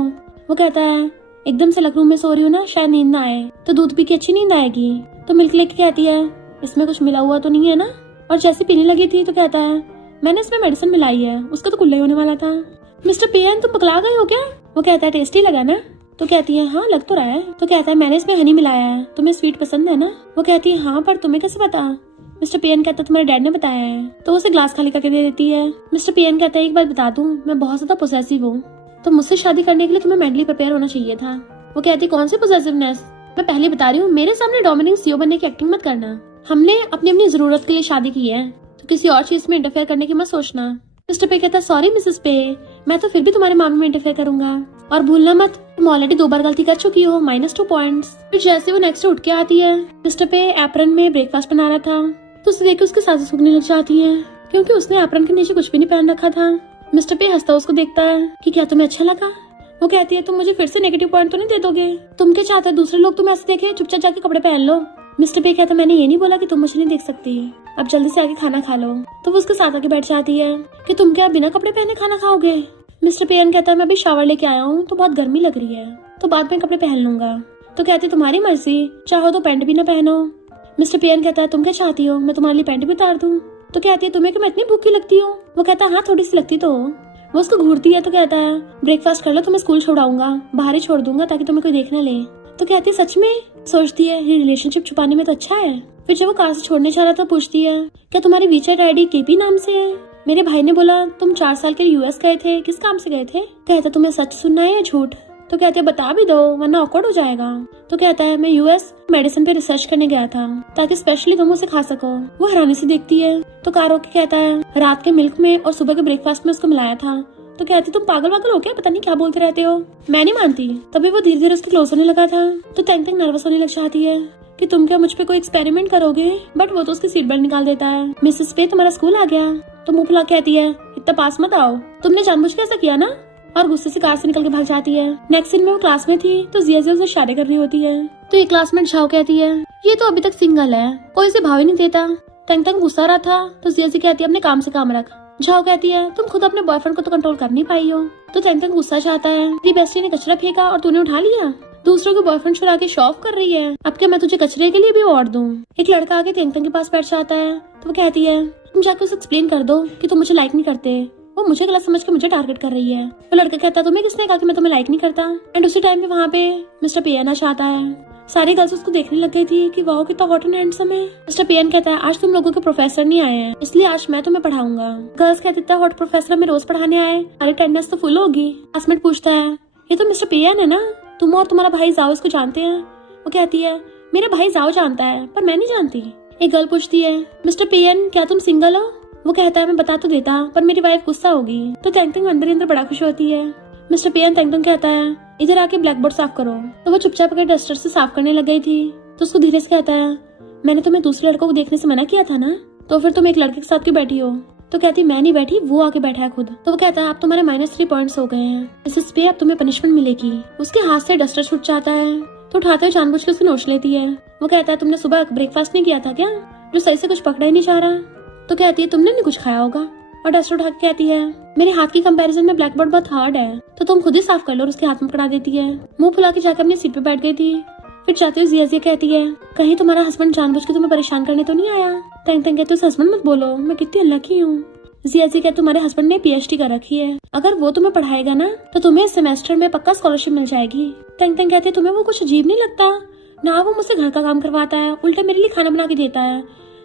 वो कहता है एकदम से लग रूम में सो रही हूँ ना, शायद नींद ना आए, तो दूध पी के अच्छी नींद आएगी। तो मिल्क लेके कहती है इसमें कुछ मिला हुआ तो नहीं है ना? और जैसे पीने लगी थी तो कहता है मैंने इसमें मेडिसिन मिलाई है, उसका तो कुल्ला ही होने वाला था। मिस्टर पेयन तुम पकड़ा गए हो क्या? वो कहता है टेस्टी लगा ना? तो कहती है हाँ लग तो रहा है। तो कहता है मैंने इसमें हनी मिलाया है, तुम्हें स्वीट पसंद है ना? वो कहती है हाँ, पर तुम्हें कैसे पता? मिस्टर पेयन कहता है तुम्हारे डैड ने बताया है। तो उसे ग्लास खाली करके दे देती है। मिस्टर पेयन कहता है एक बात बता दूं, मैं बहुत ज्यादा पोसेसिव हूँ, तो मुझसे शादी करने के लिए तुम्हें मेंटली प्रिपेयर होना चाहिए था। वो कहती कौन सी पोसेसिवनेस? मैं पहले बता रही हूँ, मेरे सामने डोमिनिक सीईओ बनने की एक्टिंग मत करना। हमने अपनी अपनी जरूरत के लिए शादी की है, तो किसी और चीज में इंटरफेयर करने की मत सोचना। मिस्टर पे कहता है सॉरी मिसेस पे, मैं तो फिर भी तुम्हारे मामले में इंटरफेयर करूंगा, और भूलना मत तुम ऑलरेडी 2 बार गलती कर चुकी हो, -2 पॉइंट्स। फिर जैसे वो नेक्स्ट उठ के आती है, मिस्टर पे एप्रन में ब्रेकफास्ट बना रहा था, तो उसे देख के उसकी सांसें सूखने लग जाती है, क्योंकि उसने एप्रन के नीचे कुछ भी नहीं पहन रखा था। मिस्टर पे हंसता उसको देखता है कि क्या तुम्हें अच्छा लगा? वो कहती है तुम मुझे फिर से नेगेटिव पॉइंट तो नहीं दे दोगे? तुम क्या चाहते हो दूसरे लोग तुम ऐसे देखे, चुपचाप जाके कपड़े पहन लो। मिस्टर पे कहता मैंने ये नहीं बोला कि तुम मुझे नहीं देख सकती, अब जल्दी से आके खाना खा लो। तो वो उसके साथ आके बैठ जाती है कि तुम क्या बिना कपड़े पहने खाना खाओगे? मिस्टर पेयन कहता है मैं अभी शावर लेके आया हूँ तो बहुत गर्मी लग रही है, तो बाद में कपड़े पहन लूंगा। तो कहती तुम्हारी मर्जी, चाहो तो पैंट भी ना पहनो। मिस्टर पेयन कहता है तुम क्या चाहती हो, मैं तुम्हारे लिए पैंट भी उतार दूं? तो कहती है तुम्हें कि मैं इतनी भूखी लगती हूँ? वो कहता है हाँ थोड़ी सी लगती तो। वो उसको घूरती है तो कहता है ब्रेकफास्ट कर लो, तुम्हें स्कूल छोड़ाऊंगा, बाहर ही छोड़ दूंगा ताकि तुम्हें कोई देख ना ले। तो कहती है सच में? सोचती है ये रिलेशनशिप छुपाने में तो अच्छा है। फिर जब वो कार से छोड़ने जा रहा था पूछती है क्या तुम्हारी वीचैट आईडी केपी नाम से है? मेरे भाई ने बोला तुम 4 साल के लिए यूएस गए थे, किस काम से गए थे? कहता तुम्हें सच सुनना है या झूठ? तो कहते हैं बता भी दो वरना ऑकवर्ड हो जाएगा। तो कहता है मैं यूएस मेडिसिन पे रिसर्च करने गया था ताकि स्पेशली तुम उसे खा सको। वो हैरानी से देखती है तो कार होके कहता है रात के मिल्क में और सुबह के ब्रेकफास्ट में उसको मिलाया था तो कहती तुम पागल वागल हो क्या, पता नहीं क्या बोलते रहते हो। मैं नहीं मानती। तभी वो धीरे धीरे उसके क्लोज होने लगा था तो तंग तंग नर्वस होने लग जाती है कि तुम क्या मुझ पे कोई एक्सपेरिमेंट करोगे, बट वो तो उसकी सीट बेल्ट निकाल देता है। मिसेस पे तुम्हारा स्कूल आ गया तो मुंह फुला कहती है इतना पास मत आओ, तुमने जानबूझ के ऐसा किया ना, और गुस्से से कार से निकल के भाग जाती है। नेक्स्ट सीन में वो क्लास में थी तो जिया से इशारे कर रही होती है तो एक क्लासमेट झाओ कहती है ये तो अभी तक सिंगल है, कोई इसे भाव ही नहीं देता। तंग तंग गुस्सा रहा था तो जिया कहती है अपने काम से काम रख। झाओ कहती है तुम खुद अपने बॉयफ्रेंड को तो कंट्रोल कर नहीं पाई हो। तो तंग तंग गुस्सा चाहता है तेरी बेस्टी ने कचरा फेंका और तूने उठा लिया, दूसरों के बॉयफ्रेंड चुरा के शो ऑफ कर रही है, अब क्या मैं तुझे कचरे के लिए भी अवार्ड दूं। एक लड़का आके तंग तंग के पास बैठ जाता है तो वो कहती है तुम जाके उसे एक्सप्लेन कर दो कि तुम मुझे लाइक नहीं करते, वो मुझे गलत समझ के मुझे टारगेट कर रही है। वो लड़का कहता है तुम्हें किसने कहा कि मैं तुम्हें लाइक नहीं करता। एंड उसी टाइम पे वहाँ पे मिस्टर पेयन आ जाता है। सारी गर्ल्स उसको देखने लग गई थी कि वाह कितना हॉट एंड हैंडसम है। मिस्टर पेयन कहता है आज तुम लोगों के प्रोफेसर नहीं आए हैं इसलिए आज मैं तुम्हें पढ़ाऊंगा। गर्ल्स कहती इतना हॉट प्रोफेसर हमें रोज पढ़ाने आए, हमारी अटेंडेंस तो फुल होगी। क्लासमेट पूछता है ये तो मिस्टर पेयन है ना, तुम और तुम्हारा भाई जाओ इसको जानते हैं। वो कहती है मेरा भाई जाओ जानता है पर मैं नहीं जानती। एक गर्ल पूछती है मिस्टर पेयन क्या तुम सिंगल हो। वो कहता है मैं बता तो देता पर मेरी वाइफ गुस्सा होगी। तो तंग तंग अंदर ही अंदर बड़ा खुश होती है। मिस्टर पेयन तंग तंग कहता है इधर आके ब्लैक बोर्ड साफ करो। तो वो चुपचाप के डस्टर से साफ करने लग गई थी तो उसको धीरे से कहता है मैंने तुम्हें दूसरे लड़कों को देखने से मना किया था ना, तो फिर तुम एक लड़के के साथ क्यों बैठी हो। तो कहती मैं नहीं बैठी, वो आके बैठा है खुद। तो वो कहता है अब तुम्हारे -3 पॉइंट्स हो गए हैं, मिसेस पे अब तुम्हें पनिशमेंट मिलेगी। उसके हाथ से डस्टर छूट जाता है तो उठाते हुए जानबूझ के उसकी नोच लेती है। वो कहता है तुमने सुबह ब्रेकफास्ट नहीं किया था क्या, जो सही से कुछ पकड़ा ही नहीं जा रहा। तो कहती है तुमने नहीं कुछ खाया होगा, और डस्टर उठा के कहती है मेरे हाथ की कंपैरिजन में ब्लैक बोर्ड बहुत हार्ड है तो तुम खुद ही साफ कर लो, और उसके हाथ में पकड़ा देती है। मुंह फुला के जाकर अपनी सीट पे बैठ गई थी। फिर जाते हुए जिया कहती है कहीं तुम्हारा हस्बैंड जानबूझ के तुम्हें परेशान करने तो नहीं आया। तंग तंग कहते हस्बैंड मत बोलो, मैं कितनी अनलकी हूँ। जिया कहते तुम्हारे हस्बैंड ने PhD कर रखी है, अगर वो तुम्हें पढ़ाएगा ना तो तुम्हें इस सेमेस्टर में पक्का स्कॉलरशिप मिल जाएगी। तंग तंग कहते तुम्हें वो कुछ अजीब नहीं लगता ना, वो मुझसे घर का काम करवाता है, उल्टा मेरे लिए खाना बना के देता है,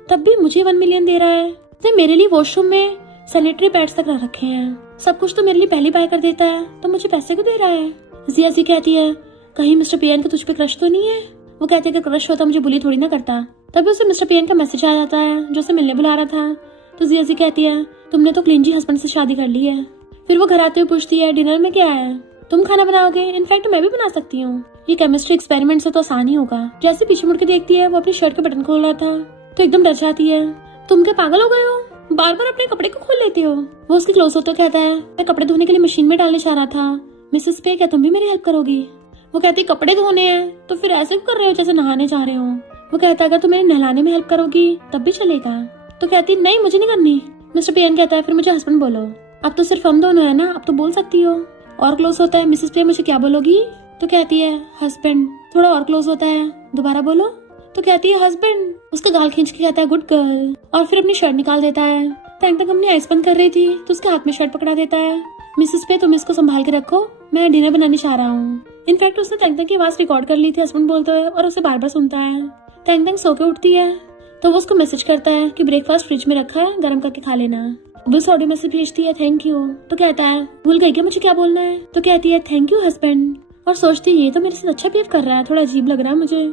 तब भी मुझे 1 मिलियन दे रहा है। तो मेरे लिए वॉशरूम में सैनिटरी पैड्स तक रख रखे हैं, सब कुछ तो मेरे लिए पहले बाय कर देता है, तो मुझे पैसे क्यों दे रहा है। जिया कहती है कहीं मिस्टर पेयन का तुझ पे क्रश तो नहीं है। वो कहते हैं कि क्रश होता मुझे बुली थोड़ी ना करता। तभी उसे मिस्टर पेयन का मैसेज आ जाता है जो उसे मिलने बुला रहा था। तो जिया कहती है तुमने तो क्लिंजी हस्बैंड से शादी कर ली है। फिर वो घर आते हुए पूछती है डिनर में क्या है, तुम खाना बनाओगे, इनफैक्ट मैं भी बना सकती हूँ, ये केमिस्ट्री एक्सपेरिमेंट से तो आसान ही होगा। जैसे पीछे मुड़ के देखती है वो अपनी शर्ट के बटन खोल रहा था तो एकदम डर जाती है, तुम क्या पागल हो गए हो, बार बार अपने कपड़े को खोल लेती हो। वो उसके क्लोज होते कहता है मैं कपड़े धोने के लिए मशीन में डालने जा रहा था, मिसेस पे क्या तुम भी मेरी हेल्प करोगी। वो कहती कपड़े धोने हैं तो फिर ऐसे क्यों कर रहे हो जैसे नहाने जा रहे हो। वो कहता है अगर तुम मेरे नहलाने में हेल्प करोगी तब भी चलेगा। तो कहती नहीं मुझे नहीं करनी। मिस्टर पेयन कहता है फिर मुझे हस्बैंड बोलो, अब तो सिर्फ हम दोनों है ना, अब तो बोल सकती हो। और क्लोज होता है मिसेस पे मुझे क्या बोलोगी। तो कहती है हस्बैंड। थोड़ा और क्लोज होता है दोबारा बोलो। तो कहती है हस्बैंड। उसका गाल खींच के कहता है गुड गर्ल, और फिर अपनी शर्ट निकाल देता है। तंग तक अपनी आइस बंद कर रही थी तो उसके हाथ में शर्ट पकड़ा देता है। मिसेस पे तुम इसको संभाल के रखो, मैं डिनर बनाने चाह रहा हूँ। इनफैक्ट उसने तंग तक की आवाज रिकॉर्ड कर ली थी हस्बैंड बोलते हुए, और उसे बार बार सुनता है। तंग तंग सो के उठती है तो वो उसको मैसेज करता है कि ब्रेकफास्ट फ्रिज में रखा है, गर्म करके खा लेना। वो ऑडियो मैसेज भेजती है थैंक यू। तो कहता है भूल गई क्या मुझे क्या बोलना है। तो कहती है थैंक यू हस्बैंड, और सोचती है ये तो मेरे से अच्छा बिहेव कर रहा है, थोड़ा अजीब लग रहा है मुझे।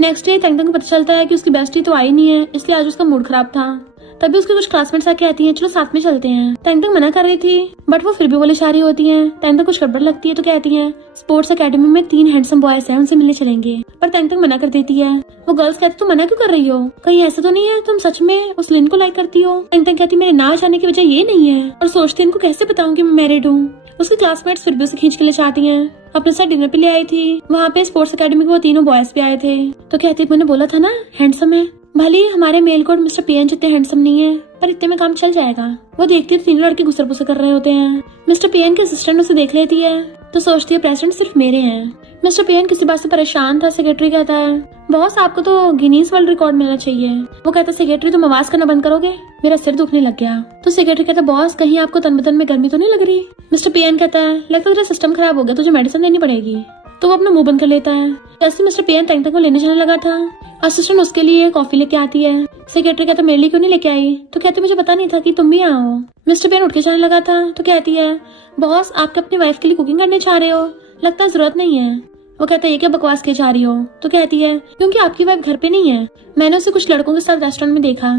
नेक्स्ट डे तंग तंग को पता चलता है कि उसकी बेस्टी तो आई नहीं है, इसलिए आज उसका मूड खराब था। तभी उसके कुछ क्लासमेट्स आके आती हैं, चलो साथ में चलते हैं। तंग तंग मना कर रही थी बट वो फिर भी बोले जा रही होती हैं। तंग तंग कुछ गड़बड़ लगती है तो कहती हैं स्पोर्ट्स एकेडमी में 3 हैंडसम बॉयज हैं, उनसे मिलने चलेंगे। पर तंग तंग मना कर देती है। वो गर्ल्स कहती तुम मना क्यों कर रही हो, कहीं ऐसा तो नहीं है तुम सच में उस लिन को लाइक करती हो। तंग तंग कहती मेरे ना जाने की वजह ये नहीं है, और सोचती इनको कैसे बताऊं कि मैं मैरिड हूँ। उसके क्लासमेट्स फिर भी उसे खींच के ले जाती हैं। अपने साथ डिनर पे ले आई थी, वहाँ पे स्पोर्ट्स एकेडमी के वो 3 बॉयज भी आए थे। तो कहती मैंने बोला था ना हैंडसम है, भले हमारे मेल कोड मिस्टर पेयन जितने हैंडसम नहीं है पर इतने में काम चल जाएगा। वो देखती है 3 लड़के गुस्सा पुस्सा कर रहे होते हैं। मिस्टर पेयन के असिस्टेंट उसे देख लेती है तो सोचती है प्रेसिडेंट सिर्फ मेरे हैं। मिस्टर पेयन किसी बात से परेशान था। सेक्रेटरी कहता है बॉस आपको तो गिनीज वर्ल्ड रिकॉर्ड मिलना चाहिए। वो कहता है सेक्रेटरी तुम आवाज करना बंद करोगे, मेरा सिर दुखने लग गया। तो सेक्रेटरी कहता है बॉस कहीं आपको तन बदन में गर्मी तो नहीं लग रही। मिस्टर पेयन कहता है लगता है तेरा सिस्टम खराब हो गया, तुझे मेडिसिन देनी पड़ेगी। तो वो अपना मुंह बंद कर लेता है। जैसे मिस्टर पेयन तंग तंग को लेने जाने लगा था, असिस्टेंट उसके लिए कॉफी लेके आती है। सेक्रेटरी कहता मेरे लिए क्यों नहीं लेके आई। तो कहती मुझे पता नहीं था कि तुम भी आओ। मिस्टर पेयन उठ के जाने लगा था तो कहती है बॉस आप अपनी वाइफ के लिए कुकिंग करने जा रहे हो, लगता है जरूरत नहीं है। वो कहता है ये क्या बकवास के जा रही हो। तो कहती है क्योंकि आपकी वाइफ घर पे नहीं है, मैंने उसे कुछ लड़कों के साथ रेस्टोरेंट में देखा।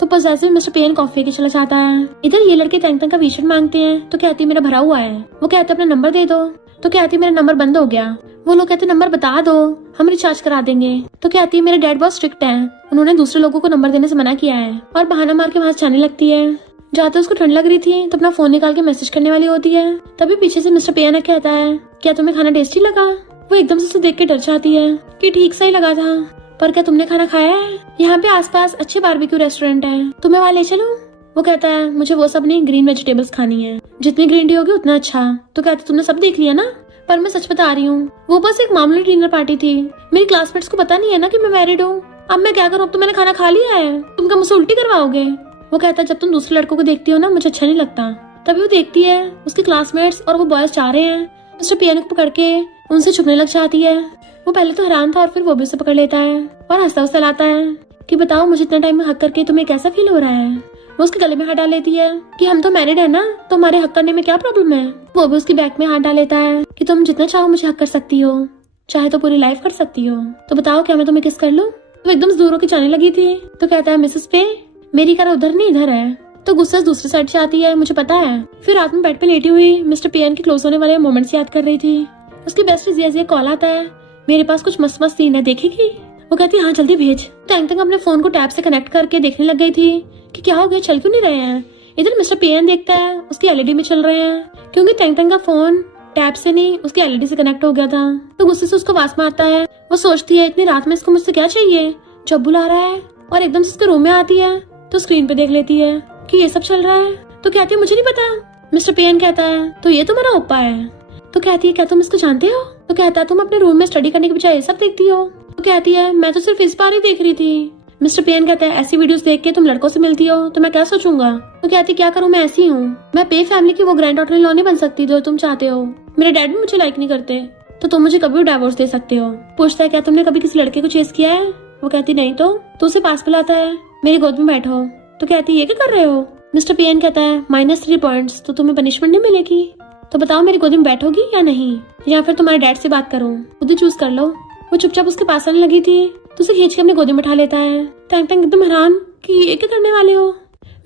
तो पॉसेसिव मिस्टर पेन कॉफी के चला जाता है। इधर ये लड़के तंग तंग का वी-शर्ट मांगते हैं तो कहती है मेरा भरा हुआ है। वो कहते अपना नंबर दे दो तो कहती मेरा नंबर बंद हो गया। वो लोग कहते नंबर बता दो हम रिचार्ज करा देंगे। तो कहती है मेरे डैड बहुत स्ट्रिक्ट हैं, उन्होंने दूसरे लोगों को नंबर देने से मना किया है। और बहाना मार के वहां जाने लगती है। जाते उसको ठंड लग रही थी तो अपना फोन निकाल के मैसेज करने वाली होती है। तभी पीछे से मिस्टर पेन कहता है क्या तुम्हें खाना टेस्टी लगा। वो एकदम से उसे देख के डर जाती है कि ठीक सही लगा था, पर क्या तुमने खाना खाया है? यहाँ पे आसपास अच्छे बारबेक्यू रेस्टोरेंट है, तुम्हें वहाँ ले चलूं? वो कहता है मुझे वो सब नहीं, ग्रीन वेजिटेबल्स खानी है, जितनी ग्रीन टी होगी उतना अच्छा। तो कहते तुमने सब देख लिया ना? पर मैं सच बता रही हूँ, वो बस एक मामूली डिनर पार्टी थी। मेरी क्लासमेट्स को पता नहीं है ना कि मैं मैरिड हूँ। अब मैं क्या करूँ, अब तो मैंने खाना खा लिया है, तुम क्या मुझसे उल्टी करवाओगे? वो कहता है जब तुम दूसरे लड़कों को देखती हो ना मुझे अच्छा नहीं लगता। तभी वो देखती है उसके क्लासमेट्स और वो बॉयज जा रहे हैं। मिस्टर पियानो को पकड़ के उनसे छुपने लग जाती है। वो पहले तो हैरान था और फिर वो भी उसे पकड़ लेता है और हंसता हंसता लाता है कि बताओ मुझे इतना टाइम में हक करके तुम्हें कैसा फील हो रहा है। वो उसके गले में हाथ डाल लेती है कि हम तो मैरिड है ना, तो हमारे हक करने में क्या प्रॉब्लम है। वो भी उसकी बैक में हाथ डाल लेता है कि तुम जितना चाहो मुझे हक कर सकती हो, चाहे तो पूरी लाइफ कर सकती हो। तो बताओ क्या मैं तुम्हें किस कर लूं? वो एकदम दूर होकर जाने लगी थी तो कहता है मिसेस पे मेरी कार उधर नहीं इधर है। तो गुस्सा दूसरी साइड से आती है, मुझे पता है। फिर रात में बेड पे लेटी हुई मिस्टर पियान के क्लोज होने वाले मोमेंट्स याद कर रही थी। उसकी बेस्ट जिया कॉल आता है, मेरे पास कुछ मस्त मस्त सीन है, देखेगी? वो कहती है हाँ जल्दी भेज। टैंग टैंग अपने फोन को टैब से कनेक्ट करके देखने लग गई थी कि क्या हो गया, चल क्यों नहीं रहे हैं। इधर मिस्टर पियान देखता है उसकी एलईडी में चल रहे हैं, क्योंकि टैंग टैंग का फोन टैब से नहीं उसकी एलईडी से कनेक्ट हो गया था। तो गुस्से से उसको आवाज मारता है। वो सोचती है इतनी रात में इसको मुझसे क्या चाहिए, जब बुला रहा है। और एकदम से उसके रूम में आती है तो स्क्रीन पे देख लेती है कि ये सब चल रहा है। तो कहती है मुझे नहीं पता। मिस्टर पियान कहता है तो ये तुम्हारा ओप्पा है। तो कहती है क्या तुम इसको जानते हो? तो कहता है तुम अपने रूम में स्टडी करने के बजाय ये सब देखती हो। तो कहती है मैं तो सिर्फ इस बार ही देख रही थी। मिस्टर पियान कहता है ऐसी वीडियोस देख के तुम लड़कों से मिलती हो तो मैं क्या सोचूंगा। तो कहती क्या करूँ, मैं ऐसी हूँ, मैं पे फैमिली की वो ग्रैंड डॉटर इन लॉ नहीं बन सकती जो तुम चाहते हो। मेरे डैड भी मुझे लाइक नहीं करते, तो तुम मुझे कभी भी डाइवोर्स दे सकते हो। पूछता है क्या तुमने कभी किसी लड़के को चेस किया है? वो कहती नहीं। तो उसे पास बुलाता है, मेरी गोद में बैठो। तो कहती ये क्या कर रहे हो? मिस्टर पियान कहता है -3 पॉइंट्स, तो तुम्हें पनिशमेंट नहीं मिलेगी। तो बताओ मेरी गोदी में बैठोगी या नहीं, या फिर तुम्हारे डैड से बात करूं, खुद ही चूज कर लो। वो चुपचाप उसके पास आने लगी थी तो उसे खींच के अपनी गोदी में उठा लेता है। टैंग टैंग एकदम हैरान कि ये क्या करने वाले हो।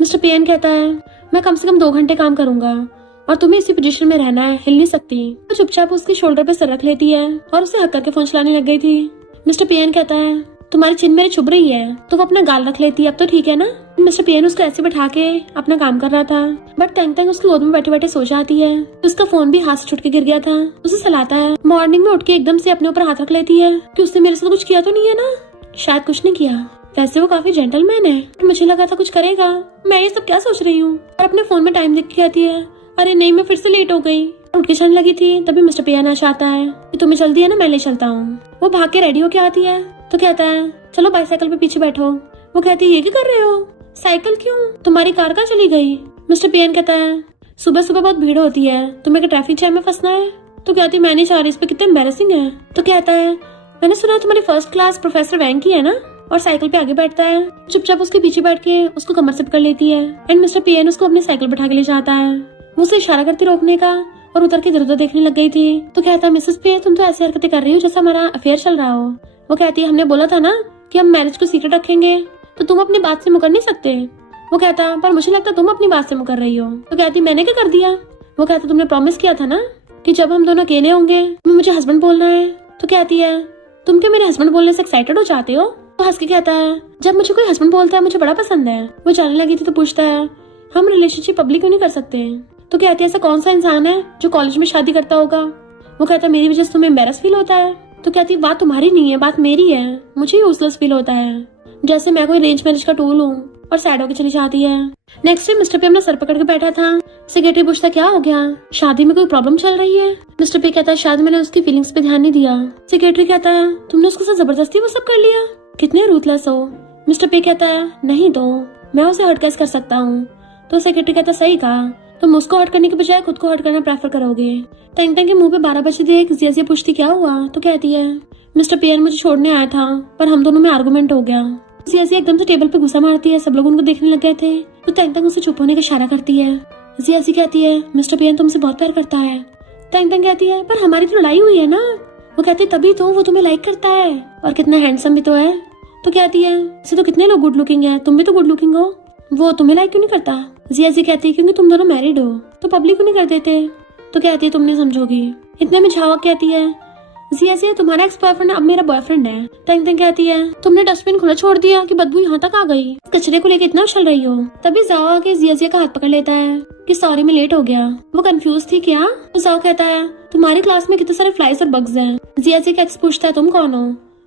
मिस्टर पियान कहता है मैं कम से कम 2 घंटे काम करूंगा और तुम्हें इसी पोजीशन में रहना है, हिल नहीं सकती। वो चुपचाप उसके शोल्डर पे सर रख लेती है और उसे हक करके फोन चलाने लग गई थी। मिस्टर पियान कहता है तुम्हारी चिन मेरे चुभ रही है, तो वो अपना गाल रख लेती है, अब तो ठीक है ना। मिस्टर पियान उसको ऐसे बैठा के अपना काम कर रहा था, बट टैंग टैंग उसकी गोद में बैठे बैठे सो जाती है। उसका फोन भी हाथ से छूट के गिर गया था। उसे सहलाता है। मॉर्निंग में उठ के एकदम से अपने ऊपर हाथ रख लेती है कि उसने मेरे साथ कुछ किया तो नहीं है ना। शायद कुछ नहीं किया, वैसे वो काफी जेंटलमैन है, मुझे लगा था कुछ करेगा। मैं ये सब क्या सोच रही हूँ। और अपने फोन में टाइम देख के आती है, अरे नहीं मैं फिर से लेट हो गई। उठ के चलने लगी थी तभी मिस्टर पियान आता है कि तुम्हें जल्दी है ना, मैं ले चलता हूँ। वो भाग के रेडी होके आती है तो कहता है चलो बाइसाइकिल पे पीछे बैठो। वो कहती है ये क्या कर रहे हो, साइकिल क्यों, तुम्हारी कार कहाँ चली गई? मिस्टर पियान कहता है सुबह सुबह बहुत भीड़ होती है, तुम्हें क्या ट्रैफिक जैम में फंसना है? तो कहती मैं नहीं चाह रही, इस पे कितना एम्बैरेसिंग है। तो कहता है मैंने सुना है तुम्हारी फर्स्ट क्लास प्रोफेसर वैंग की है ना। और साइकिल पे आगे बैठता है, चुपचाप उसके पीछे बैठ के उसको कमर से पकड़ लेती है एंड मिस्टर पियान उसको अपनी साइकिल बैठा के ले जाता है। वो उसे इशारा करती रोकने का और उतर के इधर उधर देखने लग गई थी। तो कहता है मिसेस पे तुम तो ऐसी हरकतें कर रही हो जैसे हमारा अफेयर चल रहा हो। वो कहती है हमने बोला था ना कि हम मैरिज को सीक्रेट रखेंगे, तो तुम अपनी बात से मुकर नहीं सकते। वो कहता पर मुझे लगता तुम अपनी बात से मुकर रही हो। तो कहती मैंने क्या कर दिया? वो कहता तुमने प्रॉमिस किया था ना कि जब हम दोनों अकेले होंगे तुम्हें मुझे हस्बैंड बोलना है। तो कहती है तुम क्या मेरे हस्बैंड बोलने से एक्साइटेड हो जाते हो? तो हंस के कहता है जब मुझे कोई हस्बैंड बोलता है मुझे बड़ा पसंद है। वो जाने लगी थी तो पूछता है हम रिलेशनशिप पब्लिक क्यों नहीं कर सकते? तो कहती है ऐसा कौन सा इंसान है जो कॉलेज में शादी करता होगा? वो कहता है मेरी वजह से तुम्हें एम्बैरस फील होता है? तो कहती है बात तुम्हारी नहीं है, बात मेरी है, मुझे यूजलेस फील होता है, जैसे मैं कोई अरेंज मैरिज का टूल हूँ। और सैड होकर चली जाती है। नेक्स्ट डे मिस्टर पे अपना सर पकड़ के बैठा था। सेक्रेटरी पूछता क्या हो गया, शादी में कोई प्रॉब्लम चल रही है? मिस्टर पे कहता है शायद मैंने उसकी फीलिंग्स पे ध्यान नहीं दिया। सेक्रेटरी कहता है तुमने उसके साथ जबरदस्ती वो सब कर लिया, कितने रूथलेस हो। मिस्टर पे कहता है नहीं तो मैं उसे हर्ट कैसे कर सकता हूँ। तो सेक्रेटरी कहता सही कहा, तुम उसको हर्ट करने के बजाय खुद को हर्ट करना प्रेफर करोगे। टैंग टैंग के मुंह पे 12 बजे देख जिया पूछती क्या हुआ। तो कहती है मिस्टर पियान मुझे छोड़ने आया था पर हम दोनों में आर्गुमेंट हो गया। जिया एकदम से टेबल पे घुसा मारती है, सब लोग उनको देखने लग गए थे। तो टैंग टैंग उसे चुप होने का इशारा करती है। जिया कहती है मिस्टर पियान तुमसे बहुत प्यार करता है। टैंग टैंग कहती है पर हमारी तो लड़ाई हुई है ना। वो कहती तभी तो वो तुम्हें लाइक करता है और कितना हैंडसम भी तो है। तो कहती है इसे तो कितने लोग गुड लुकिंग है, तुम भी तो गुड लुकिंग हो, वो तुम्हें लाइक क्यों नहीं करता? जिया जी कहती है क्योंकि तुम दोनों मैरिड हो, तो पब्लिक क्यों नहीं कर देते? तो कहती है तुम नहीं समझोगी। इतने में झावक कहती है जिया जी तुम्हारा एक्स बॉयफ्रेंड अब मेरा बॉयफ्रेंड है। तंग तंग कहती है तुमने डस्टबिन खुला छोड़ दिया कि बदबू यहाँ तक आ गई, कचरे को लेके इतना उछल रही हो। तभी जाओ आके जिया जी का हाथ पकड़ लेता है कि सॉरी मैं लेट हो गया। वो कंफ्यूज थी क्या? तो जाओ कहता है तुम्हारी क्लास में कितने सारे फ्लाइज और बग्स हैं। जिया जी का एक्स पूछता है तुम कौन हो?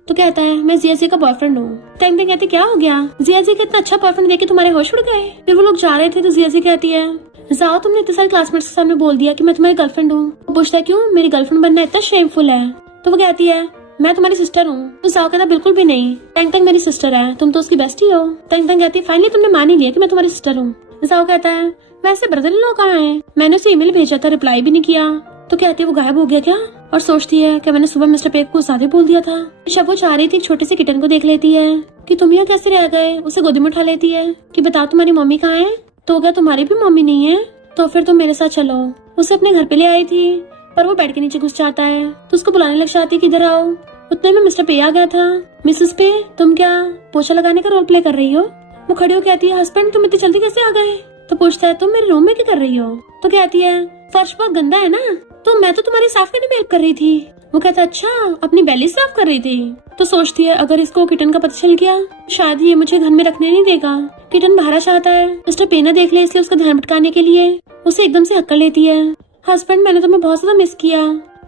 तो कहता है मैं जिया जी का बॉयफ्रेंड हूँ। तंग तंग कहती क्या हो गया? जिया जी का इतना अच्छा बॉयफ्रेंड देख के तुम्हारे होश उड़ गए? फिर वो लोग जा रहे थे तो जिया जी कहती है जाओ तुमने इतने सारे क्लासमेट्स के सामने बोल दिया कि मैं तुम्हारी गर्लफ्रेंड हूँ। वो पूछता है क्यों, मेरी गर्लफ्रेंड बनना इतना शेमफुल है? तो वो कहती है मैं तुम्हारी सिस्टर हूँ। तो जाओ कहता बिल्कुल भी नहीं, तंग तंग मेरी सिस्टर है, तुम तो उसकी बेस्टी हो। तंग तंग कहती है फाइनली तुमने मान ही लिया कि मैं तुम्हारी सिस्टर हूँ। जाओ कहता है वैसे ब्रदर इन लोग कहाँ है? मैंने उसे ईमेल भेजा था, रिप्लाई भी नहीं किया। तो कहती है वो गायब हो गया क्या? और सोचती है कि मैंने सुबह मिस्टर पेक को ज्यादा बोल दिया था। जब वो चाह रही थी छोटे से किटन को देख लेती है कि तुम यहाँ कैसे रह गए। उसे गोदी में उठा लेती है कि बताओ तुम्हारी मम्मी कहाँ है? तो क्या तुम्हारी भी मम्मी नहीं है? तो फिर तुम मेरे साथ चलो। उसे अपने घर पे ले आई थी पर वो बेड के नीचे घुस जाता है तो उसको बुलाने लग जाती है कि इधर आओ। उतने में मिस्टर पे आ गया था। मिसेस पे तुम क्या पोछा लगाने का रोल प्ले कर रही हो? वो खड़ी हो कहती है हस्बैंड तुम इतनी जल्दी कैसे आ गए? तो पूछता है तुम मेरे रूम में क्या कर रही हो? तो कहती है फर्श बहुत गंदा है ना, तो मैं तो तुम्हारी साफ करने में हेल्प कर रही थी। वो कहता अच्छा अपनी बेली साफ कर रही थी। तो सोचती है अगर इसको किटन का पता चल गया शायद ये मुझे घर में रखने नहीं देगा। किटन बाहर चाहता है मिस्टर पे ना देख ले, इसलिए उसका ध्यान भटकाने के लिए उसे एकदम से हक कर लेती है। हस्बैंड मैंने तुम्हें बहुत ज्यादा मिस किया,